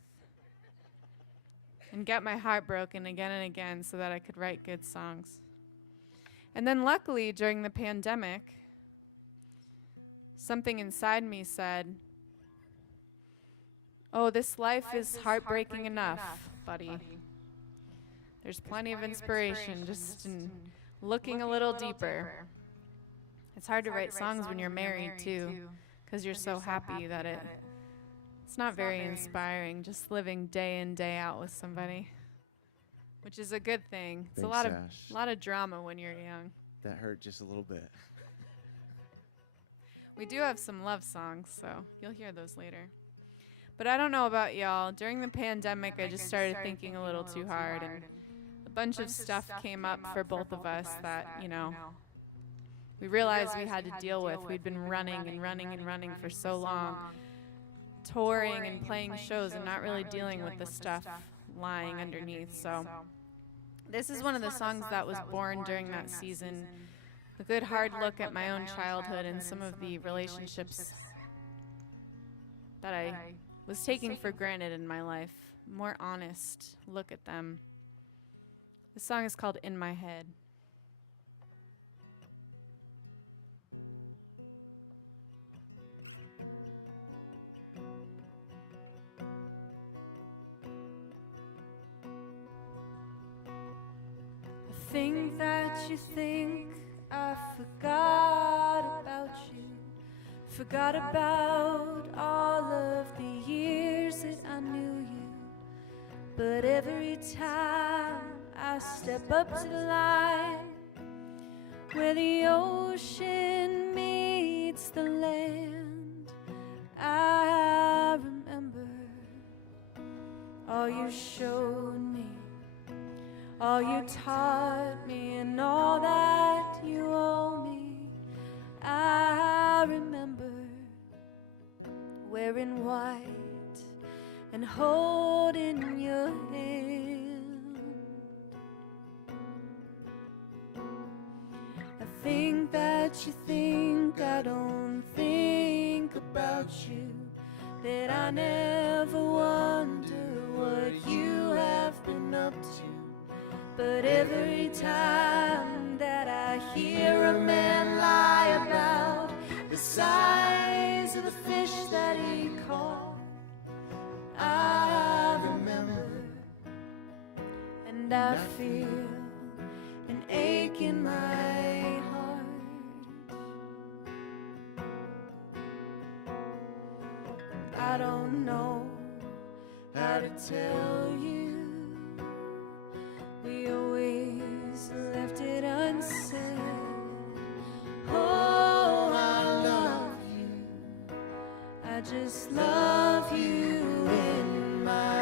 and get my heart broken again and again so that I could write good songs. And then luckily, during the pandemic, something inside me said, oh, this life is heartbreaking enough, buddy. There's plenty of inspiration just in looking a little deeper. It's hard to write songs when you're married, too, because you're so happy that it's not very inspiring, just living day in, day out with somebody, which is a good thing. It's a lot of drama when you're young. That hurt just a little bit. We do have some love songs, so you'll hear those later. But I don't know about y'all. During the pandemic, I just started thinking a little too hard, and a bunch of stuff came up for both of us that, we realized we had to deal with. We'd been running and running and running for so long, touring and playing shows and not really dealing with the stuff lying underneath. So this is one of the songs that was born during that season. A good hard look at my own childhood and some of the relationships that I was taking for granted in my life. More honest look at them. The song is called In My Head. I think that you think I forgot about you, forgot about all of the years that I knew you. But every time I step up to the line, where the ocean meets the land, I remember all you showed me, all you taught me, and all that you owe me. I remember wearing white and holding your hand. I think that you think I don't think about you, that I never wonder what you have been up to. But every time that I hear a man lie about the size of the fish that he caught, I remember, and I feel an ache in my heart. I don't know how to tell you, we always left it unsaid. Oh, I love you, I just love you in my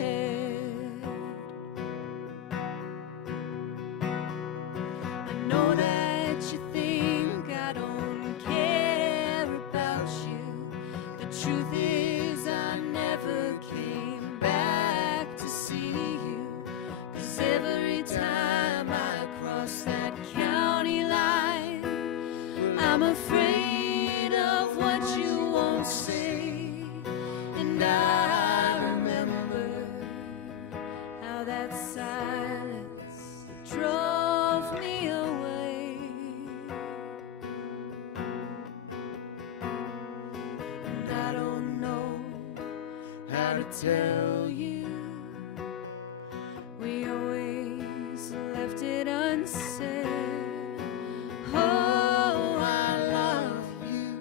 head. I know that you think I don't care about you. The truth is I never came back to see you. 'Cause every time I cross that county line, I'm afraid of what you won't say. And I remember how that silence drove me away. And I don't know how to tell you, we always left it unsaid. Oh, I love you,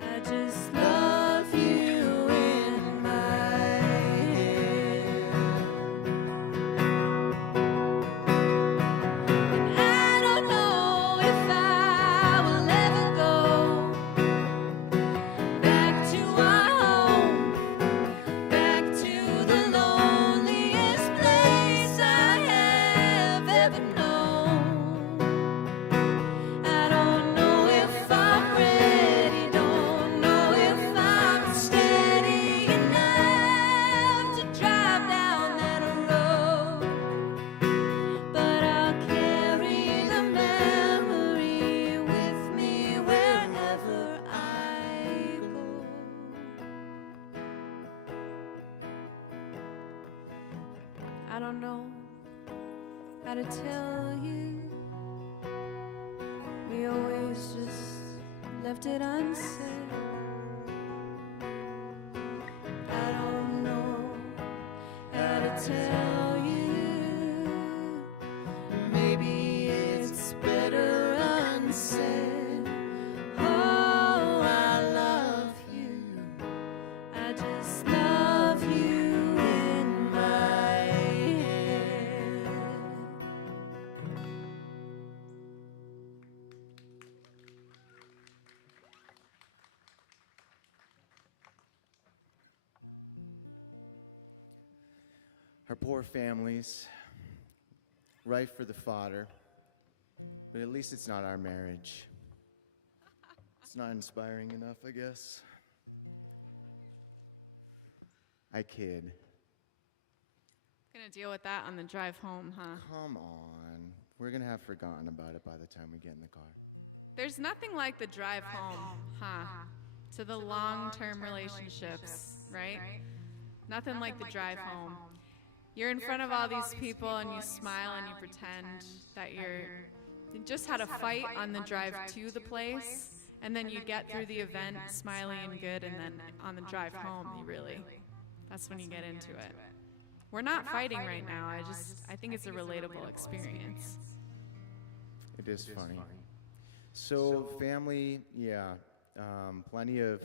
I just love you in my head. And I don't know if I will ever go back to our home, back to the loneliest place I have ever known. I don't know if I'm ready, don't know if I'm steady enough to drive down that road. But I'll carry the memory with me wherever I go. I don't know how to tell you, we always just left it unsaid. I don't know how to tell you, maybe it's better unsaid. Oh, I love you, I just love you in my head. Our poor families, rife for the fodder, but at least it's not our marriage. It's not inspiring enough, I guess. I kid. Gonna deal with that on the drive home, huh? Come on. We're gonna have forgotten about it by the time we get in the car. There's nothing like the drive home, huh? To the long-term relationships, right? Nothing like the drive home. You're in front of all these people and you smile and you pretend that you just had a fight on the drive to the place, and then you get through the event smiling and good, and then on the drive home, that's when you get into it. We're not fighting right now. I think it's a relatable experience. It is funny. So family, yeah, plenty of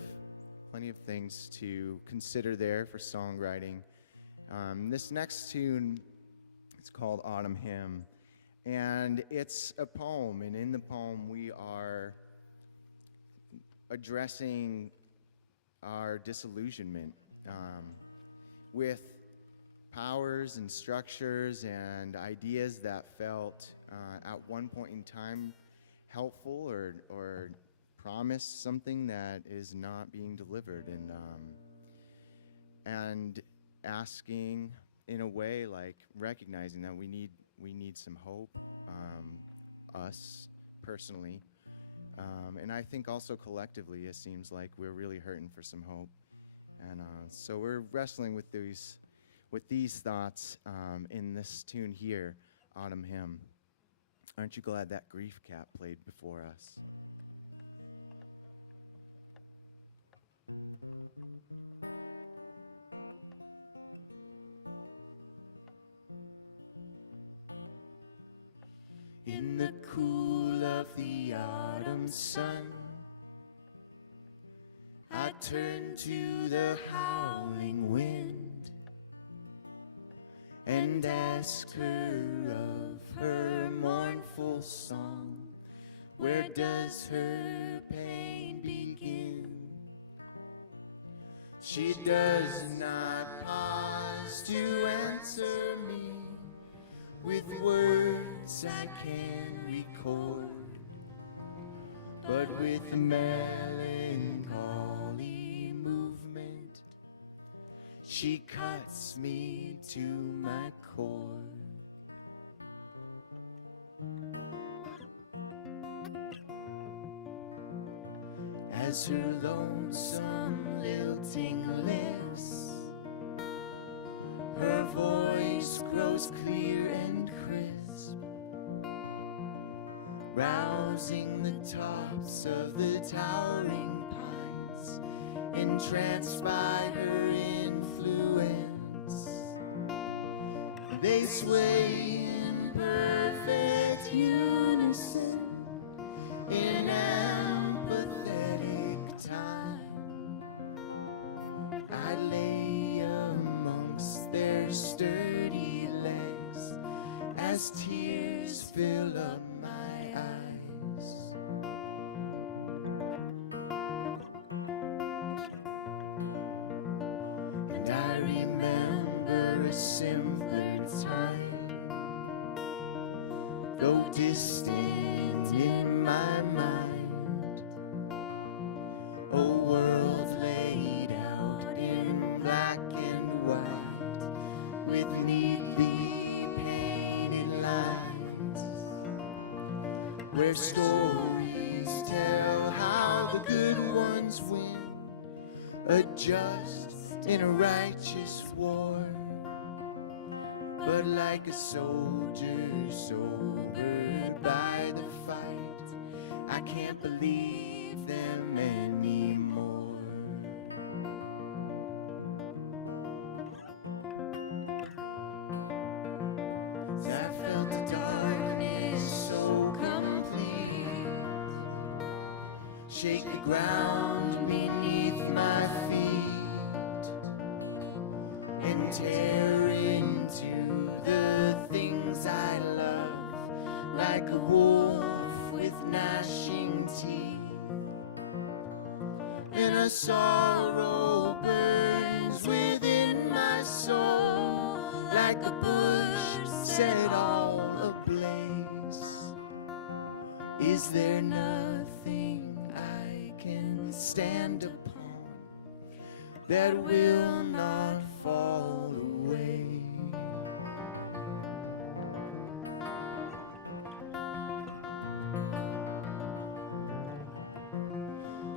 things to consider there for songwriting. This next tune, it's called Autumn Hymn, and it's a poem, and in the poem we are addressing our disillusionment with powers and structures and ideas that felt at one point in time helpful or promised something that is not being delivered, and asking in a way, like recognizing that we need some hope, us personally. And I think also collectively, it seems like we're really hurting for some hope. And so we're wrestling with these thoughts in this tune here, Autumn Hymn. Aren't you glad that Griefcat played before us? In the cool of the autumn sun, I turn to the howling wind and ask her of her mournful song. Where does her pain begin? She does not pause to answer me with words I can record, but with melancholy movement, she cuts me to my core. As her lonesome lilting lips, her voice grows clear and crisp, rousing the tops of the towering pines, entranced by her influence. They sway in perfect unison, in apathetic time. I lay amongst their sturdy legs as tears fill up my eyes. And I remember a simpler time, though distant in my mind, a world laid out in black and white with neatly painted lines, where stories tell how the good ones win a just and a righteous war. But like a soldier sobered by the fight, I can't believe them anymore. I felt the darkness so complete, shake the ground beneath my feet, and tear into the things I love like a wolf with gnashing teeth. And a sorrow burns within my soul like a bush set all ablaze. Is there nothing I can stand upon that will not fall away?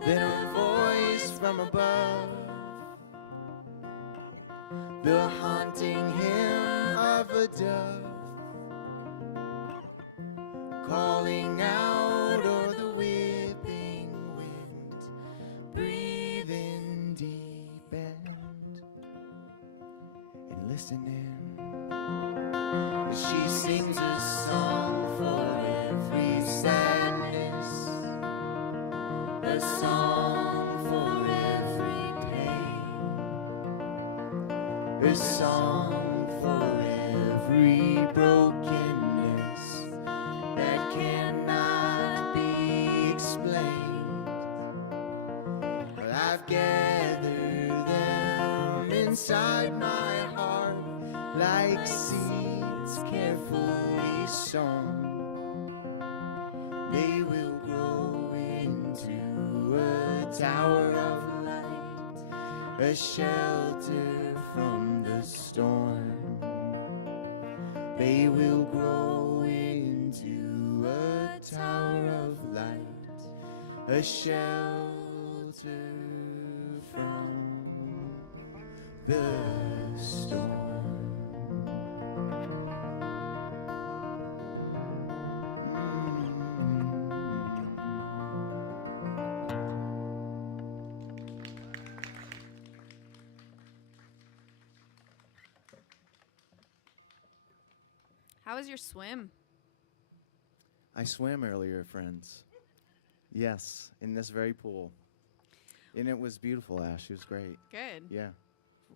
Then a voice from above, the haunting hymn of a dove, calling out o'er the whipping wind, breathe in deep and listen in. She sings a song for every sadness, a song for every pain, a song for every brokenness that cannot be explained. But I've gathered them inside my heart like seeds carefully sown. They will grow into a tower of light, a shelter from the storm. They will grow into a a shelter from the storm. How was your swim? I swam earlier, friends. Yes, in this very pool. And it was beautiful, Ash. It was great. Good. Yeah.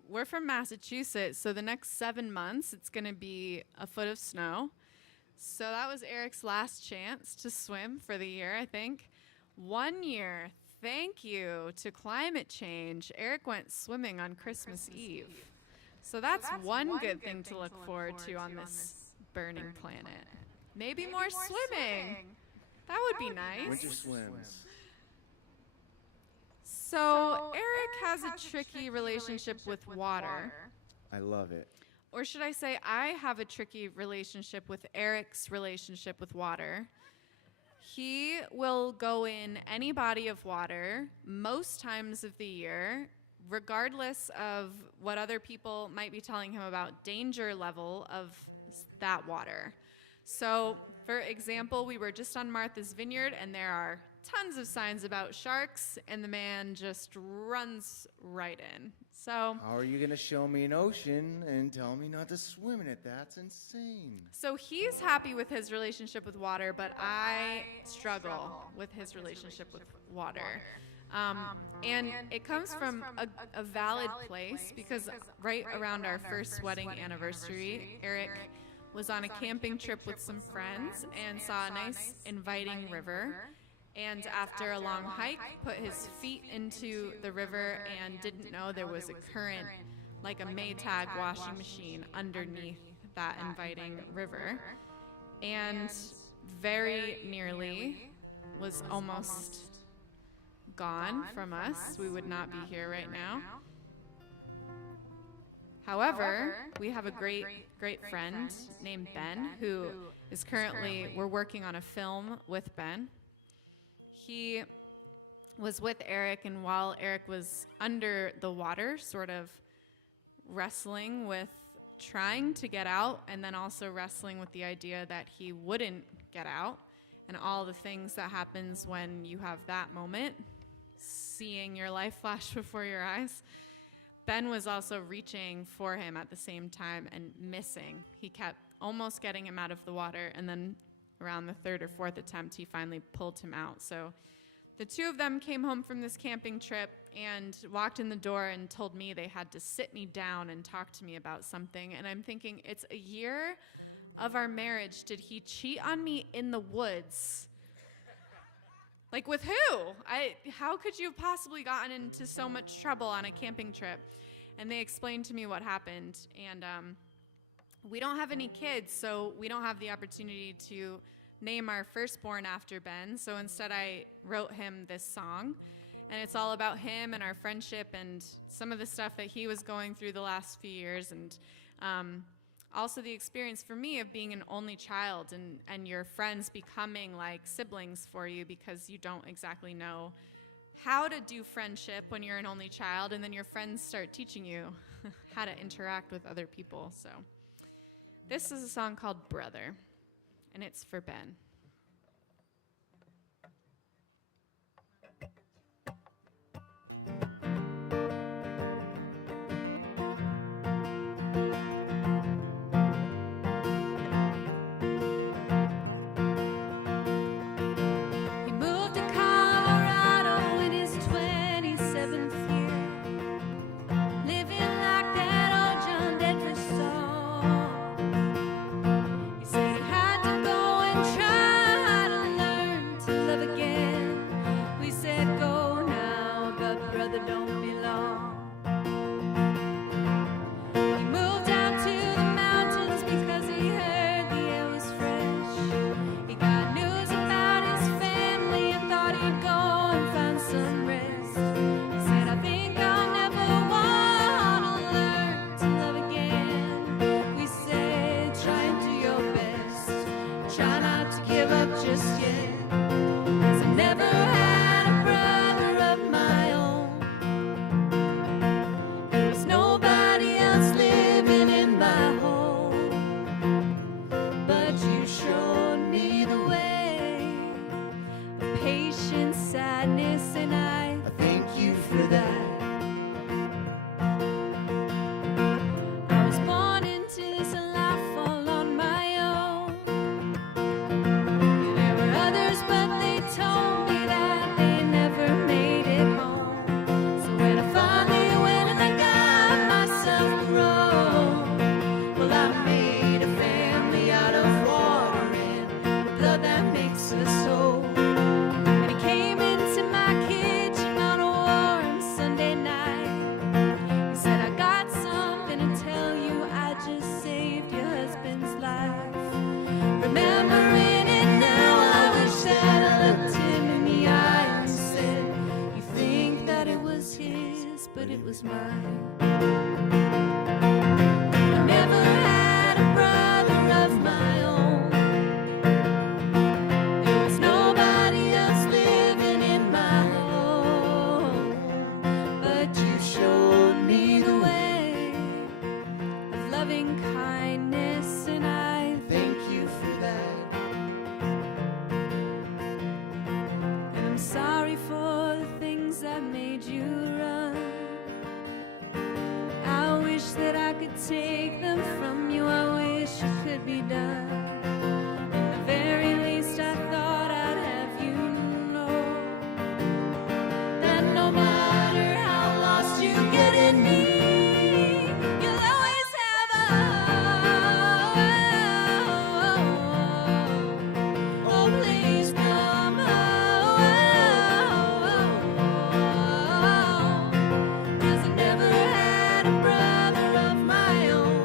We're from Massachusetts, so the next 7 months, it's going to be a foot of snow. So that was Eric's last chance to swim for the year, I think. 1 year, thank you to climate change, Eric went swimming on Christmas Eve. So that's one good thing to look forward to on this burning planet. Maybe more swimming. That would be nice. Winter swims. So Eric has a tricky relationship with water. I love it. Or should I say, I have a tricky relationship with Eric's relationship with water. He will go in any body of water most times of the year, regardless of what other people might be telling him about danger level of that water. So, for example, we were just on Martha's Vineyard, and there are tons of signs about sharks, and the man just runs right in. So, How are you going to show me an ocean and tell me not to swim in it? That's insane. so he's happy with his relationship with water, but I struggle with his relationship with water. And it comes from a valid place, because right around our first wedding anniversary, Eric was on a camping trip with some friends and saw a nice inviting river, and after a long hike put his feet into the river and didn't know there was a current, like a Maytag washing machine underneath that inviting river, and very nearly was almost gone from us. We would not be here right now. However, we have a great friend named Ben who is currently, we're working on a film with Ben. He was with Eric, and while Eric was under the water, sort of wrestling with trying to get out, and then also wrestling with the idea that he wouldn't get out, and all the things that happens when you have that moment, seeing your life flash before your eyes, Ben was also reaching for him at the same time and missing. He kept almost getting him out of the water, and then around the third or fourth attempt, he finally pulled him out. So the two of them came home from this camping trip and walked in the door and told me they had to sit me down and talk to me about something. And I'm thinking, it's a year of our marriage. Did he cheat on me in the woods? Like, with who? How could you have possibly gotten into so much trouble on a camping trip? And they explained to me what happened. And we don't have any kids, so we don't have the opportunity to name our firstborn after Ben. So instead, I wrote him this song. And it's all about him and our friendship and some of the stuff that he was going through the last few years. And also the experience for me of being an only child and your friends becoming like siblings for you, because you don't exactly know how to do friendship when you're an only child, and then your friends start teaching you how to interact with other people. So this is a song called Brother, and it's for Ben. Try kindness, and I thank you for that. I was born into this life all on my own. There were others, but they told me that they never made it home. So when I finally went and I got myself grown, well, I made a family out of water and the blood that makes us whole. And he came into my kitchen on a warm Sunday night. He said, I got something to tell you, I just saved your husband's life. Remembering it now, I wish that I looked him in the eye and said, you think that it was his, but it was mine. I never had a brother of my own. There was nobody else living in my home, but you showed me the way of loving kindness, and I Thank you for that. and I'm sorry for the things that made you run. I wish that I could take them from you. I wish it could be done. At the very least, I thought I'd have you know that no matter how lost you get in me, you'll always have a oh, please come home. 'Cause I never had a brother of my own.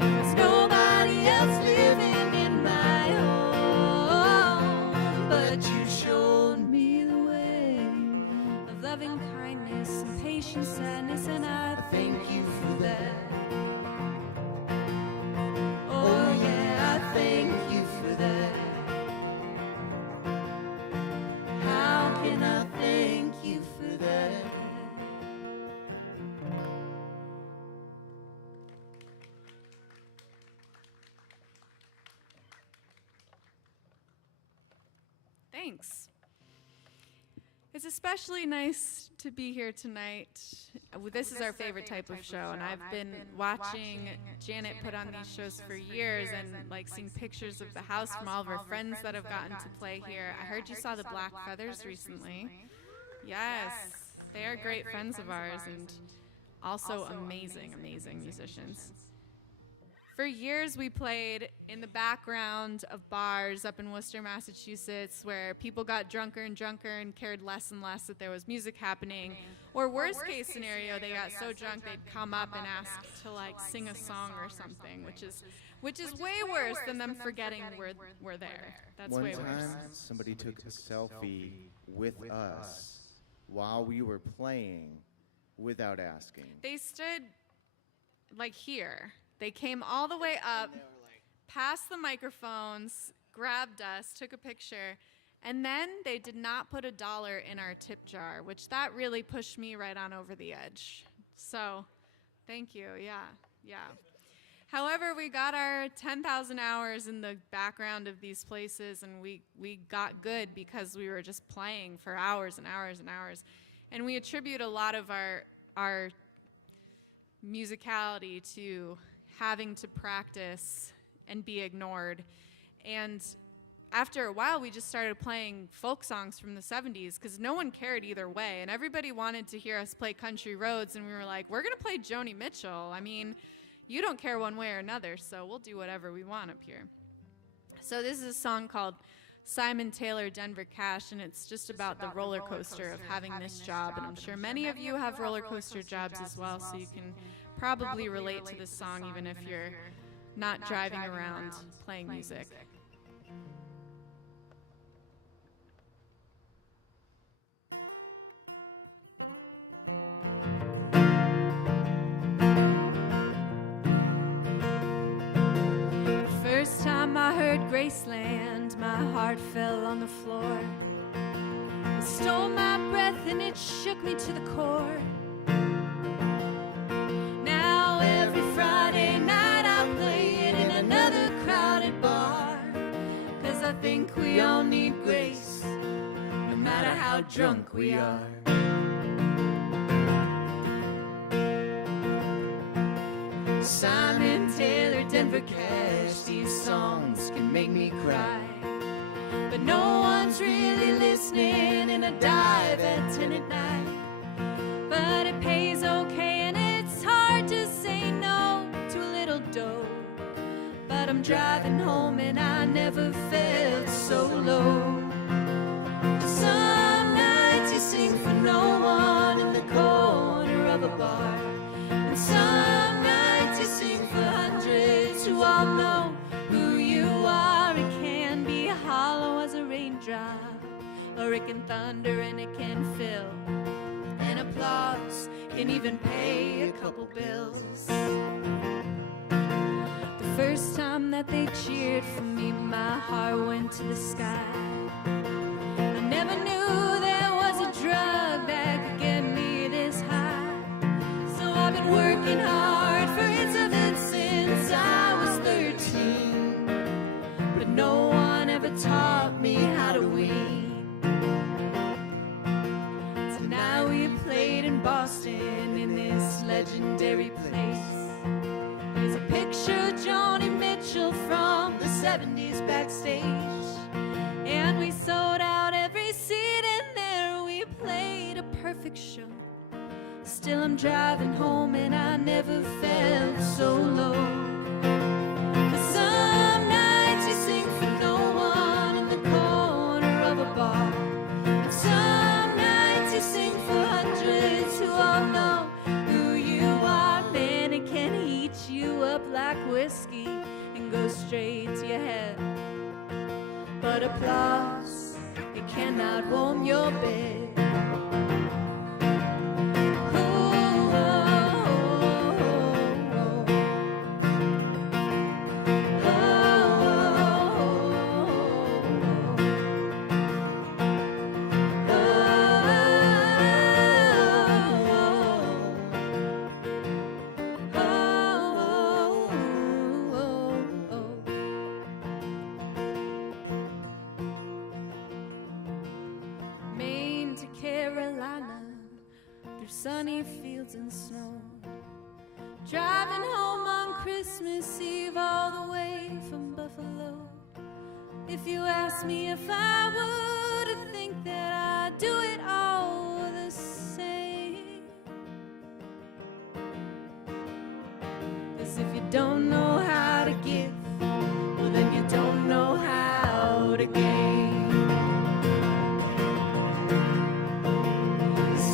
There's nobody else living in my home, but you showed me the way of loving kindness and patient sadness, and I thank you for that. Oh yeah, I thank you for that. How can I thank you for that? Thanks. It's especially nice to be here tonight. This is our favorite type of show, and I've been watching Janet put on these shows for years and like seen pictures of the house from all of her friends that have gotten to play here. I heard you saw the Black Feathers recently. Yes, they are great friends of ours and also amazing, amazing musicians. For years, we played in the background of bars up in Worcester, Massachusetts, where people got drunker and drunker and cared less and less that there was music happening. Or worst case scenario, they got so drunk they'd come up and ask to like sing a song or something, which is way worse than them forgetting we're there. That's One way time, worse. somebody took a selfie with us while we were playing without asking. They stood like here. They came all the way up, past the microphones, grabbed us, took a picture, and then they did not put $1 in our tip jar, which that really pushed me right on over the edge. So, thank you, yeah. However, we got our 10,000 hours in the background of these places, and we got good because we were just playing for hours and hours and hours. And we attribute a lot of our musicality to having to practice and be ignored. And after a while, we just started playing folk songs from the 70s because no one cared either way. And everybody wanted to hear us play Country Roads. And we were like, we're going to play Joni Mitchell. I mean, you don't care one way or another, so we'll do whatever we want up here. So this is a song called Simon Taylor, Denver Cash, and it's just about the roller coaster of having this job. And I'm sure many of you have roller coaster jobs as well, so you can probably relate to this song even if you're not driving around playing music. First time I heard Graceland, my heart fell on the floor. It stole my breath and it shook me to the core. Now every Friday night I play it in another crowded bar, 'cause I I think we all need grace, no matter how drunk we are. Simon Taylor, Denver Cash, these songs can make me cry, but no one's really listening in a dive at 10 at night. But it pays okay and it's hard to say no to a little dough. But I'm driving home and I never felt so low. Some nights you sing for no one in the corner of a bar, and some nights you sing for hundreds who all know who you are. It can be hollow as a raindrop, or it can thunder and it can fill, and applause can even pay a couple bills. The first time that they cheered for me, my heart went to the sky. I never knew there was a drug that could get me this high. So I've been working hard for its of it since I was 13, but no one ever taught me how to wean. Tonight we played in Boston in this legendary place. There's a picture of Joni Mitchell from the 70s backstage, and we sold out every seat in there. We played a perfect show. Still I'm driving home and I never felt so low. But some nights you sing for no one in the corner of a bar, and some nights you sing for hundreds who all know who you are. Man, it can heat you up like whiskey and go straight to your head. But applause, it cannot warm your bed. Maine to Carolina, through sunny fields and snow, driving home on Christmas Eve all the way from Buffalo. If you ask me if I would, I think that I'd do it all the same. 'Cause if you don't know how to give, well then you don't know how to gain.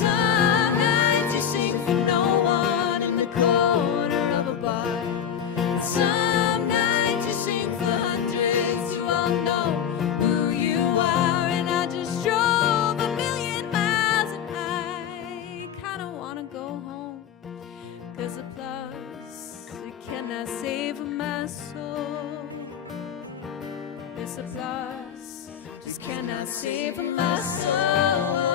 Some nights you sing for no one in the corner of a bar, some nights you sing for hundreds who all know who you are. And I just drove 1,000,000 miles and I kinda wanna go home, 'cause applause, it cannot save my soul. This applause just cannot save my soul.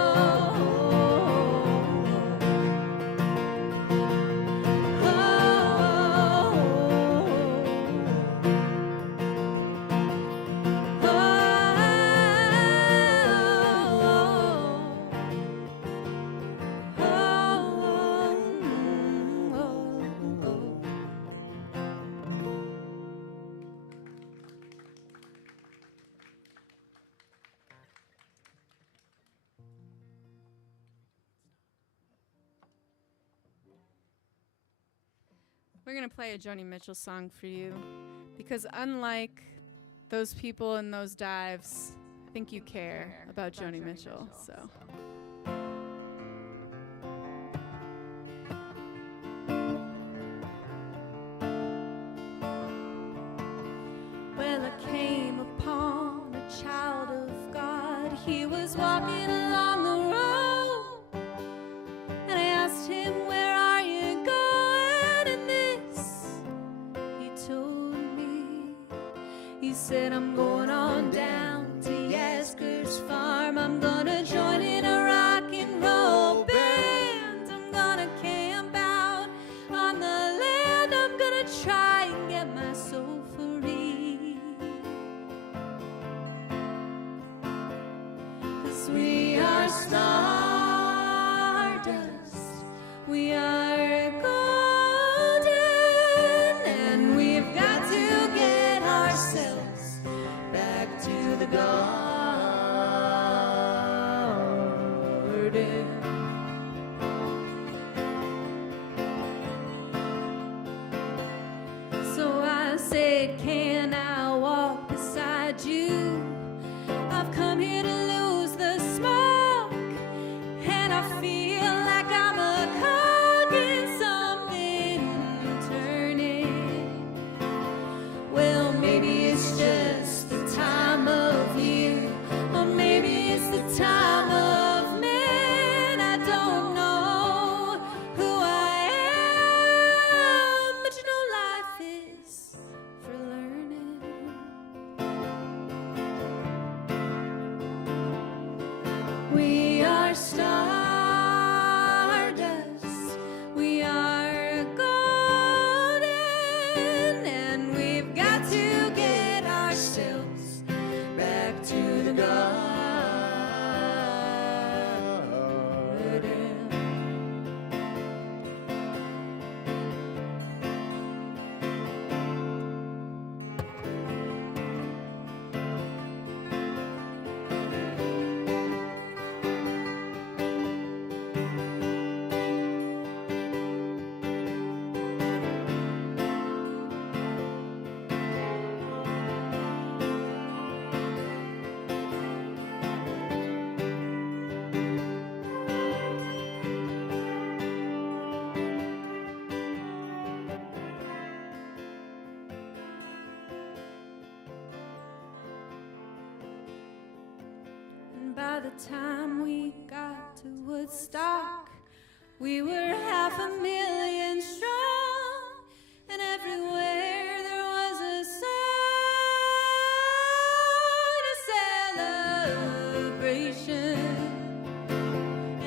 We're going to play a Joni Mitchell song for you because unlike those people in those dives, I think you care about Joni Mitchell. So. Well, I came upon a child of God. He was walking along the road, and I asked him, "Where are you going?" And this he told me. He said, "I'm going on down to Yasker's farm. I'm gonna join in a rock and roll band. I'm gonna camp out on the land. I'm gonna try and get my soul free." we are stardust. We are golden, and we've got to get ourselves back to the garden. So I said, can I walk beside you? I've come here to lose the smoke, and I feel like I'm a cog in something turning. Well, maybe it's just the time of year, or maybe it's the time of man. I don't know who I am, but you know life is for learning. We are stardust, we are golden, and we've got to get ourselves back to the garden. And by the time we got to Woodstock, we were 500,000 strong, and everywhere there was a celebration.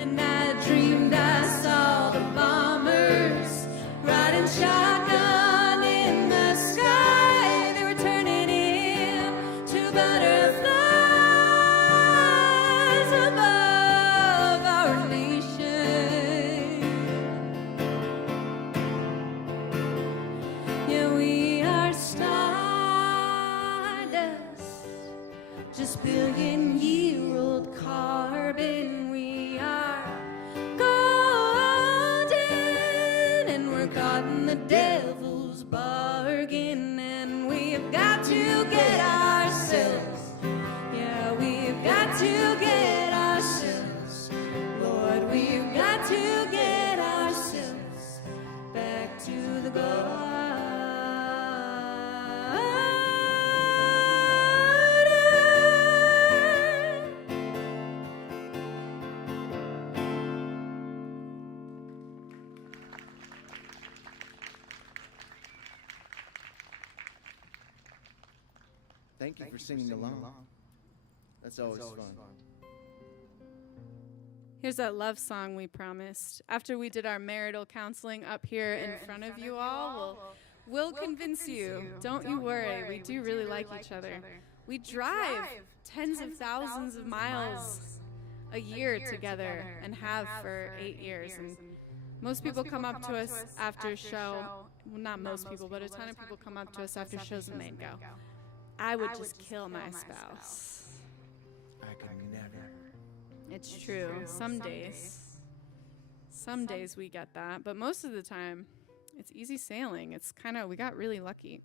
And I dreamed I saw the bombers riding shotgun in the sky. They were turning into butterflies above our nation. Yeah, we are stardust, just billion-year-old carbon. We are golden, and we're caught in the devil's bargain, and we've got to get ourselves, yeah, we've got to get ourselves, Lord, we've got to get ourselves back to the garden. Thank you for singing along. That's always fun. Here's that love song we promised. After we did our marital counseling up here in front of you all, we'll convince you. Don't you worry. We do really like each other. We drive tens of thousands of miles a year together and have for 8 years. And most people come up to us after a show. Well, not most people, but a ton of people come up to us after shows and they'd go, I would just kill my spouse. I could never. It's true. Some days we get that, but most of the time it's easy sailing. It's we got really lucky.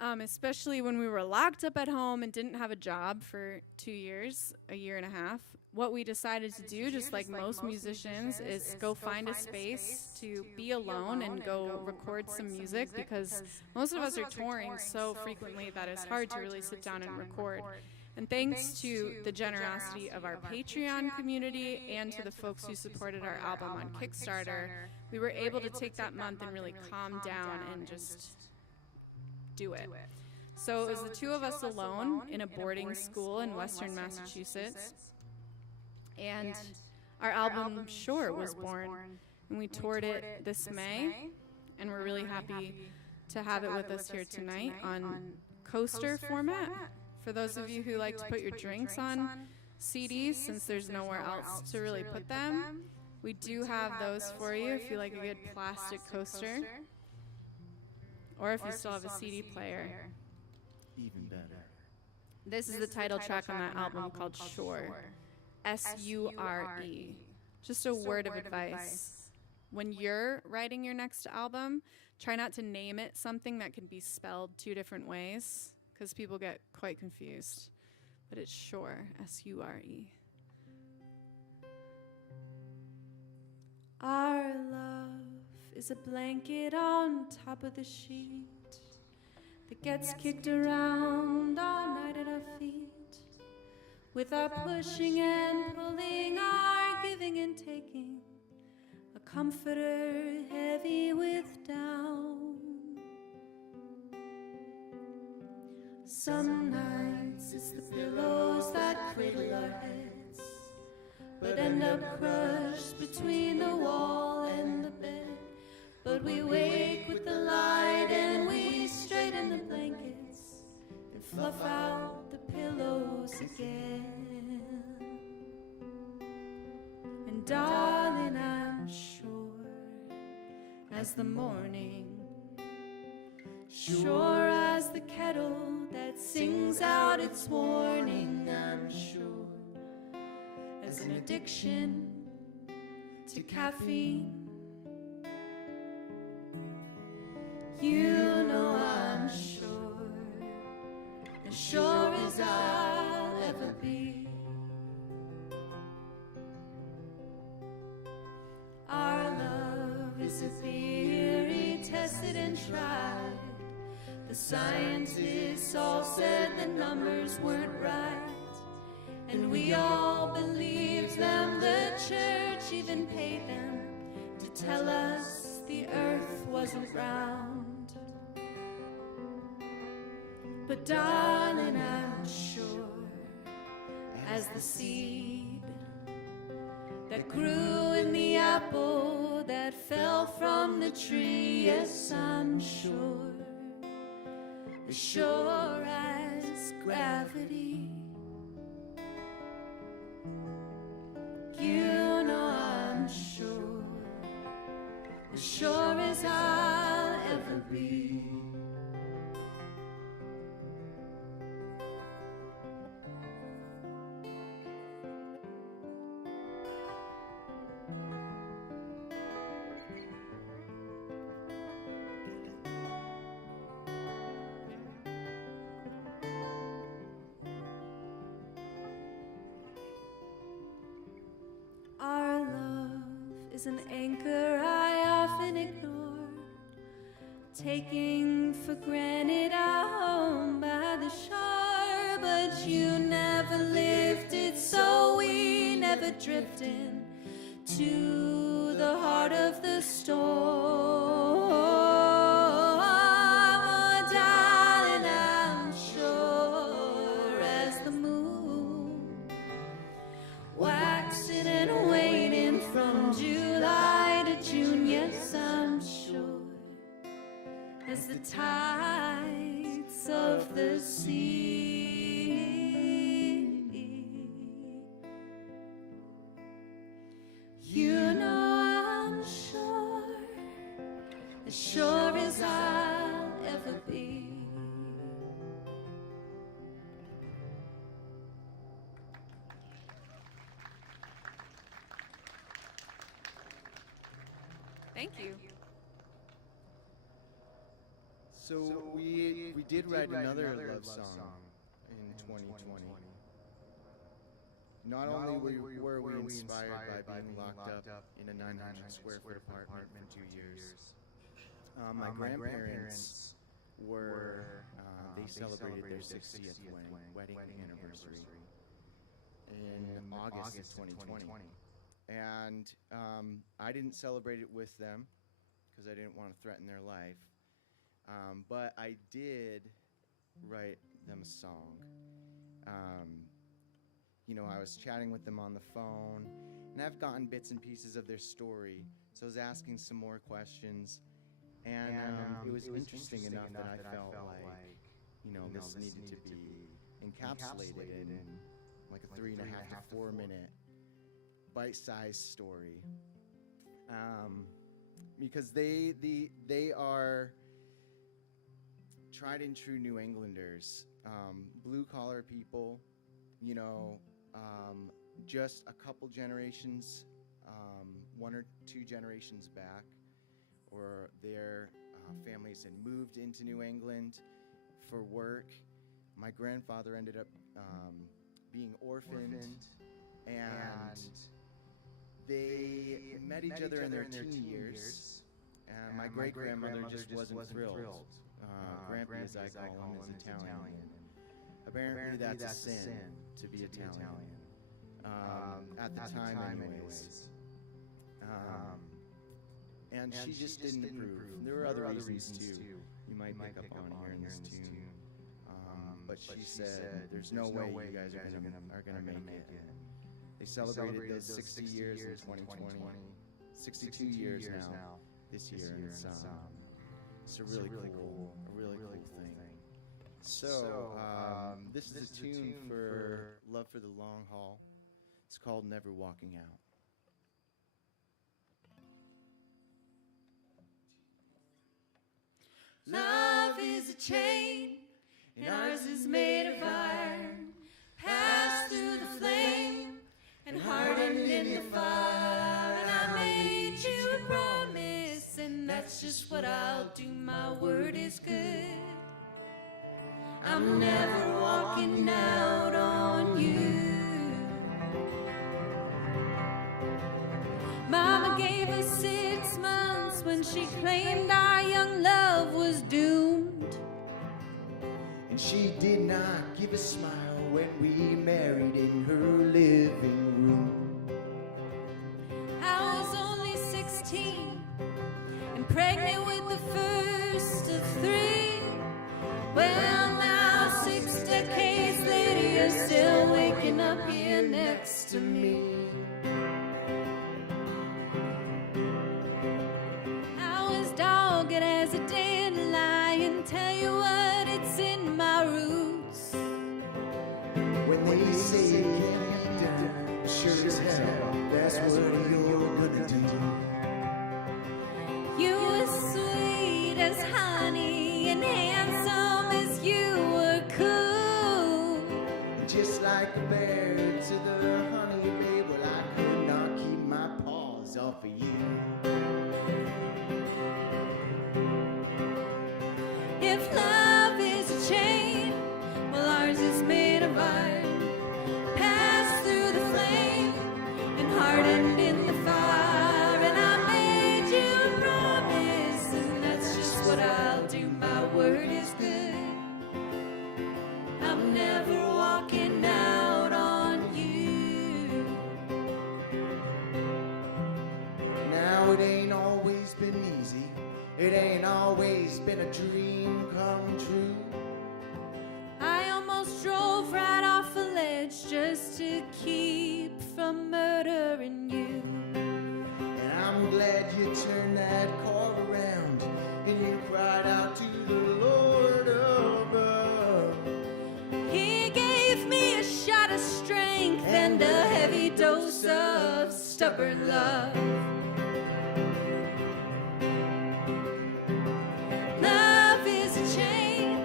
Especially when we were locked up at home and didn't have a job for 2 years, a year and a half. What we decided to do, just like most musicians, is go find a space to be alone and go record some music, because most of us are touring so frequently that it's hard to really sit down and record. And thanks to the generosity of our Patreon community and to the folks who supported our album on Kickstarter, we were able to take that month and really calm down and just do it. So it was the two of us alone in a boarding school in Western Massachusetts. And our album, Shore, was born. And we toured it this May. And we're really happy to have it with us here tonight on coaster format. For those of you who like to put your drinks on CDs, since there's nowhere else to really put them. We do have those for you if you like a good plastic coaster, or if you still have a CD player. Even better. This is the title track on that album called Sure. S-U-R-E. Just a word of advice. When you're writing your next album, try not to name it something that can be spelled 2 different ways, because people get quite confused. But it's Sure, S-U-R-E. Our love is a blanket on top of the sheet that gets kicked around all night at our feet, with our pushing and pulling, our giving and taking, a comforter heavy with down. Some nights it's the pillows that cradle our heads, but end up crushed between the wall and the bed. But we wake with the light and we straighten the blankets and fluff out the pillows again. And darling, I'm sure as the morning, sure as the kettle that sings out its warning, I'm sure as an addiction to caffeine. You know I'm sure, as sure as I'll ever be. Our love is a theory tested and tried. The scientists all said the numbers weren't right, and we all believed them. The church even paid them to tell us the earth wasn't round. But darling, I'm sure as the seed that grew in the apple that fell from the tree, yes, I'm sure, as sure as gravity. You know I'm sure, as sure as I'll ever be. Our love is an anchor I often ignore, taking for granted our home by the shore. But you never lived it, so we never drifted to the heart of the storm. Oh, darling, I'm sure as the moon, waxing and waning from July to June, yes, I'm sure, as the tides of the sea. You know I'm sure, as sure as I'll ever be. Thank you. So we did write another love song in 2020. Not only were we inspired by being locked up in a 900 square foot apartment for 2 years, my grandparents were, they celebrated their 60th wedding anniversary in August of 2020. And I didn't celebrate it with them because I didn't want to threaten their life. But I did write them a song. You know, I was chatting with them on the phone, and I've gotten bits and pieces of their story, so I was asking some more questions, and it was interesting enough that I felt like, you know, this needed to be encapsulated like a 3.5 to 4 minute bite-sized story, because they are tried and true New Englanders, blue-collar people, you know, just a couple generations, 1 or 2 generations back, or their families had moved into New England for work. My grandfather ended up being orphaned, and they met each other in their teen years, and my great-grandmother just wasn't thrilled. Grampy, as I call him, is Italian. Apparently that's a sin to be Italian, at the time anyways. And she just didn't approve. There were other reasons too. You might pick up on here in this tune. But she said, "There's no way you guys are gonna make it." They celebrated those 60 years in 2020, 62 years now this year, and it's a really cool thing. So this is a tune for Love for the Long Haul. It's called Never Walking Out. Love is a chain, and ours is made of iron. Passed through the flame and hardened in the fire. And I made you a promise, and that's just what I'll do. My word is good. I'm never walking out on you. Mama gave us 6 months when she claimed our young love was doomed. And she did not give a smile when we married in her living room. I was only 16 and pregnant with the first of 3. Well, now 6 decades later, you're still waking up here next to me. Dogged as a dandelion, tell you what, it's in my roots. When they say it can't be done, sure as hell, that's what you're gonna do. You were sweet as honey and handsome as you were cool. Just like a bear to the honey, babe, well, I could not keep my paws off of you. If love is a chain, well, ours is made of iron. Passed through the flame and hardened in the fire. And I made you a promise, and that's just what I'll do. My word is good. I'm never walking out on you. Now it ain't always been easy. It ain't always been a dream come true. I almost drove right off a ledge just to keep from murdering you. And I'm glad you turned that car around and you cried out to the Lord above. He gave me a shot of strength and a heavy dose of stubborn love. Love is a chain,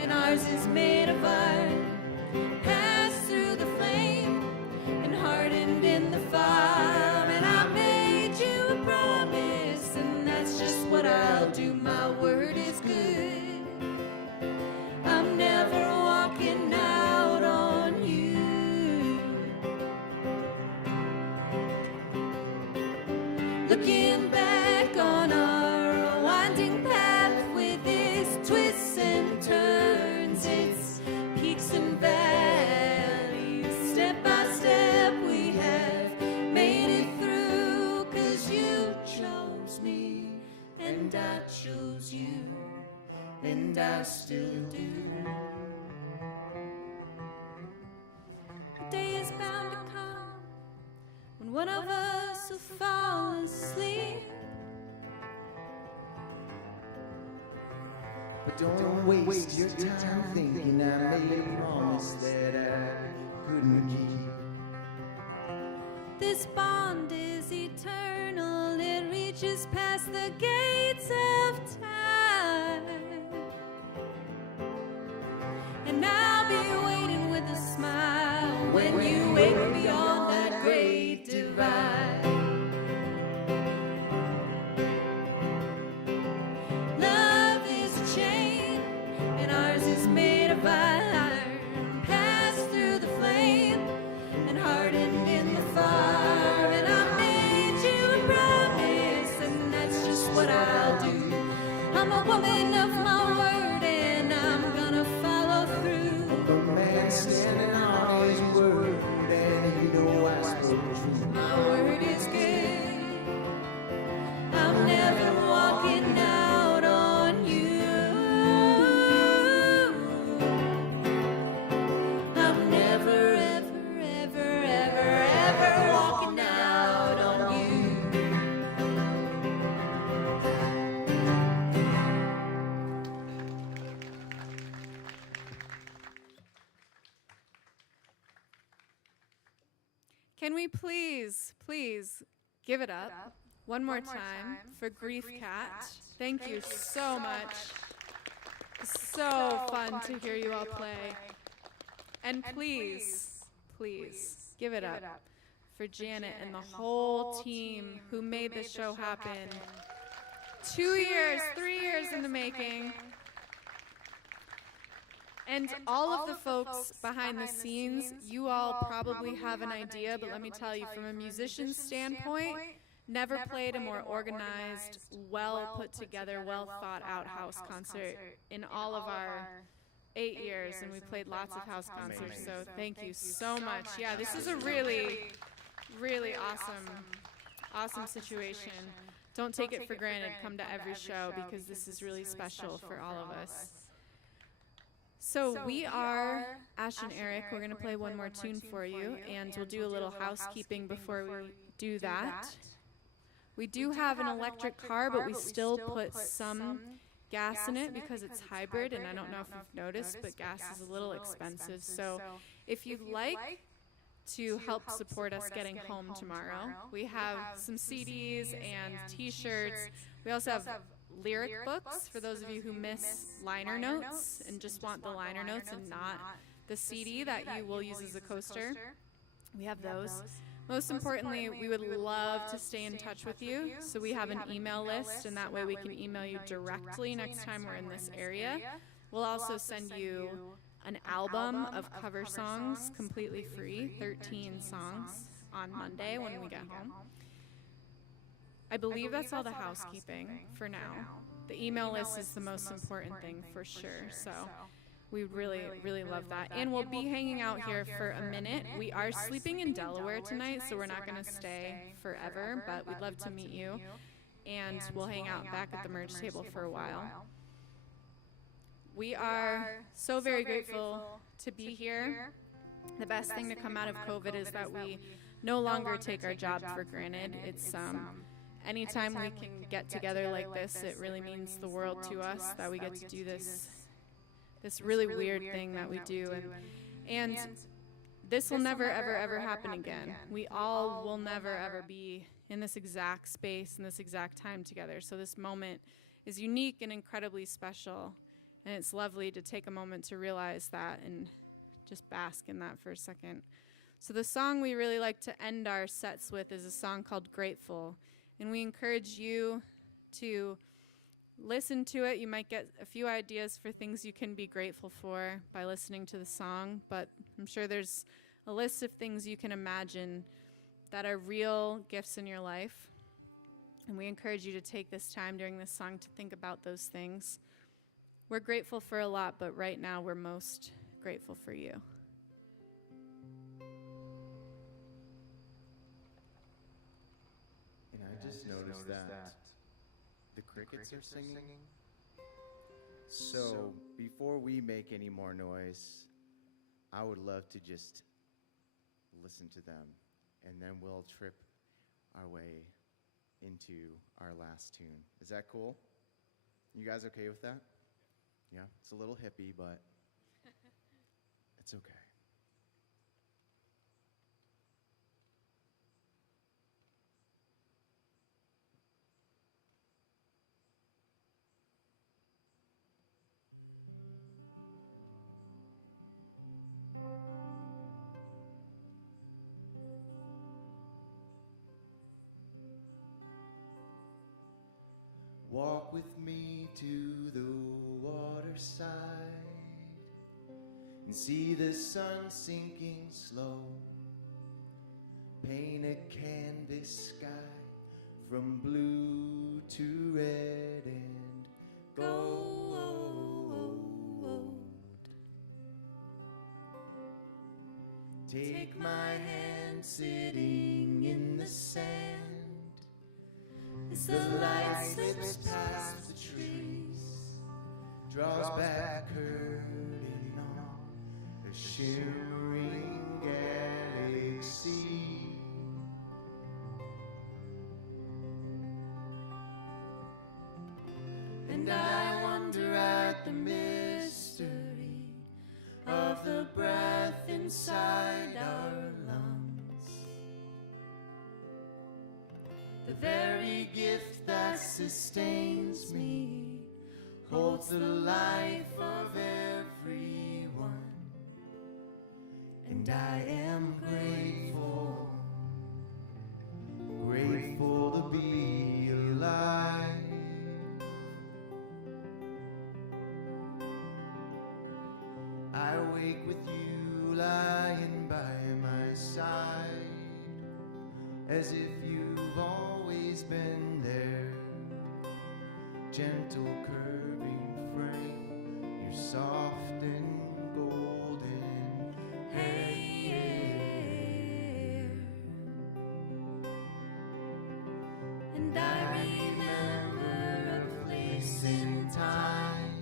and ours is made of iron. Passed through the flame and hardened in the fire. And I made you a promise, and that's just what I'll do. My word is good. I'm never walking out on you. Looking back on our winding path with its twists and turns, its peaks and valleys, step by step we have made it through. 'Cause you chose me and I chose you, and I still do. A day is bound to come when one of us will fall asleep. But don't waste your time thinking I made a promise that I couldn't keep. This bond is eternal, it reaches past the gates of time. And I'll be waiting with a smile when you wake beyond that great divide. Love is a chain, and ours is made of iron. Passed through the flame and hardened in the fire. And I made you a promise, and that's just what I'll do. I'm a woman of my word, and I'm gonna follow through. A man standing on his word, and you know I spoke truth. My word is good. I'm never walking out on you. I'm never, ever, ever, ever, ever walking out on you. Can we please give it up one more time for Griefcat? Thank you so much. So fun to hear you all play. And please give it up for Janet and the whole team who made this show happen. 2 years, 3 years in the making. And all of the folks behind the scenes, you all probably have an idea, but let me tell you, from a musician's standpoint, never played a more organized, well put together, well thought out house concert in all of our 8 years, and we played lots of house concerts, so thank you so much. Yeah, this is a really, really awesome situation. Don't take it for granted. Come to every show because this is really special for all of us. So we are Ash and Eric. We're going to play one more tune for you, and we'll do a little housekeeping before we do that. We do have an electric car, but we still put some gas in it because it's hybrid, and I don't know if you've noticed, but gas is a little expensive. So if you'd like to help support us getting home tomorrow, we have some CDs and T-shirts. We also have lyric books for those of you who miss liner notes and just want the liner notes and not the CD that you will use as a coaster. We have those. Most importantly, we would love to stay in touch with you, so we have an email list, and that way we can email you directly next time we're in this area. We'll also send you an album of cover songs completely free, 13 songs on Monday when we get home. I believe that's all the housekeeping for now. The email list is the most important thing for sure, so we really, really love that. And we'll be hanging out here for a minute. We are sleeping in Delaware tonight, so we're not going to stay forever, but we'd love to meet you. And we'll hang out back at the merge table for a while. We are so very grateful to be here. The best thing to come out of COVID is that we no longer take our job for granted. It's anytime we can get together like this, it really means the world to us that we get to do this really weird thing that we do. And this will never, ever, ever happen again. We all will never, ever be in this exact space, in this exact time together. So this moment is unique and incredibly special. And it's lovely to take a moment to realize that and just bask in that for a second. So the song we really like to end our sets with is a song called Grateful. And we encourage you to listen to it. You might get a few ideas for things you can be grateful for by listening to the song, but I'm sure there's a list of things you can imagine that are real gifts in your life. And we encourage you to take this time during this song to think about those things. We're grateful for a lot, but right now we're most grateful for you. And I just noticed that the crickets are singing. So before we make any more noise, I would love to just listen to them, and then we'll trip our way into our last tune. Is that cool? You guys okay with that? Yeah, it's a little hippie, but it's okay. Walk with me to the waterside and see the sun sinking slow. Paint a canvas sky from blue to red and gold. Take my hand sitting in the sand as the light slips past the trees, draws back curtain on a shimmering galaxy. And I wonder at the mystery of the breath inside our lungs, the very gift that sustains me, holds the life of everyone. And I am grateful, grateful to be alive. I wake with you lying by my side, as if you've always been there. Gentle curving frame, your soft and golden hair. And I remember a place in time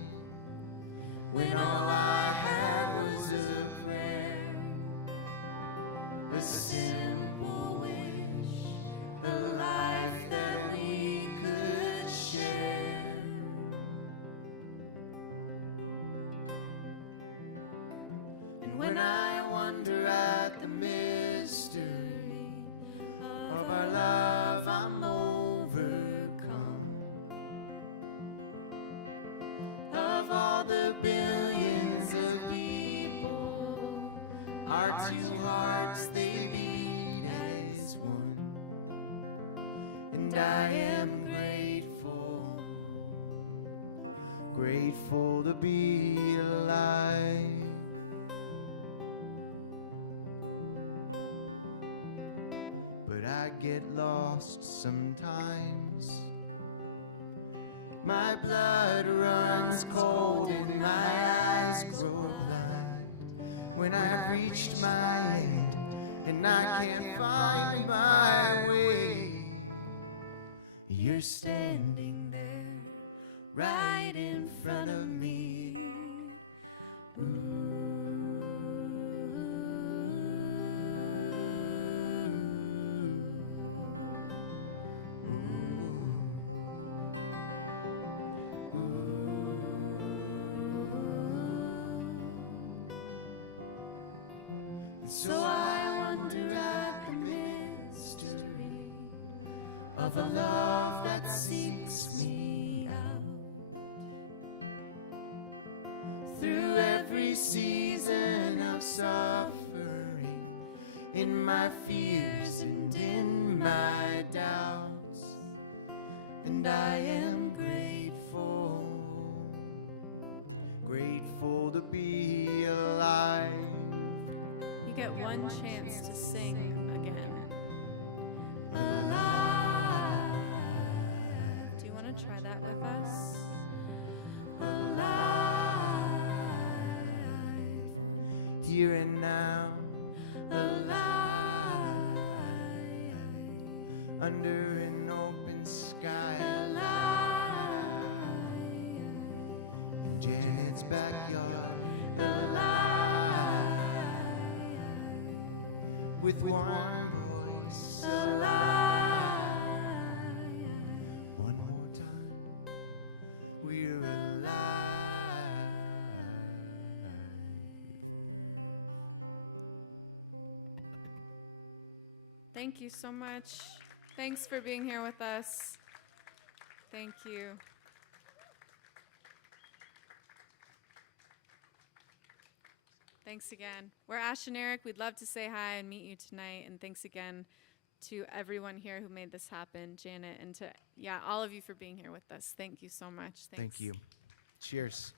when all I had was a prayer, a simple wish, a life that we could share. And when I wonder at the mystery of our love, I'm overcome. Of all the billions of people, our two hearts, they beat as one. And I am grateful, grateful to be alive. But I get lost sometimes. My blood runs cold and my eyes grow blind when I've reached my end and I can't find my way. You're standing there right in front of me. So I wonder at the mystery of a love that seeks me out through every season of suffering, in my fears and in my doubts. And I am grateful, grateful to be alive. You get one chance to sing again. Alive. Do you want to try that with us? Alive. Here and now. Alive. Under an open sky. Alive. In Janet's backyard. Alive. With one voice. Alive. One more time. We're alive. Thank you so much. Thanks for being here with us. Thank you. Thanks again. We're Ash and Eric. We'd love to say hi and meet you tonight. And thanks again to everyone here who made this happen, Janet, and to all of you for being here with us. Thank you so much. Thanks. Thank you. Cheers.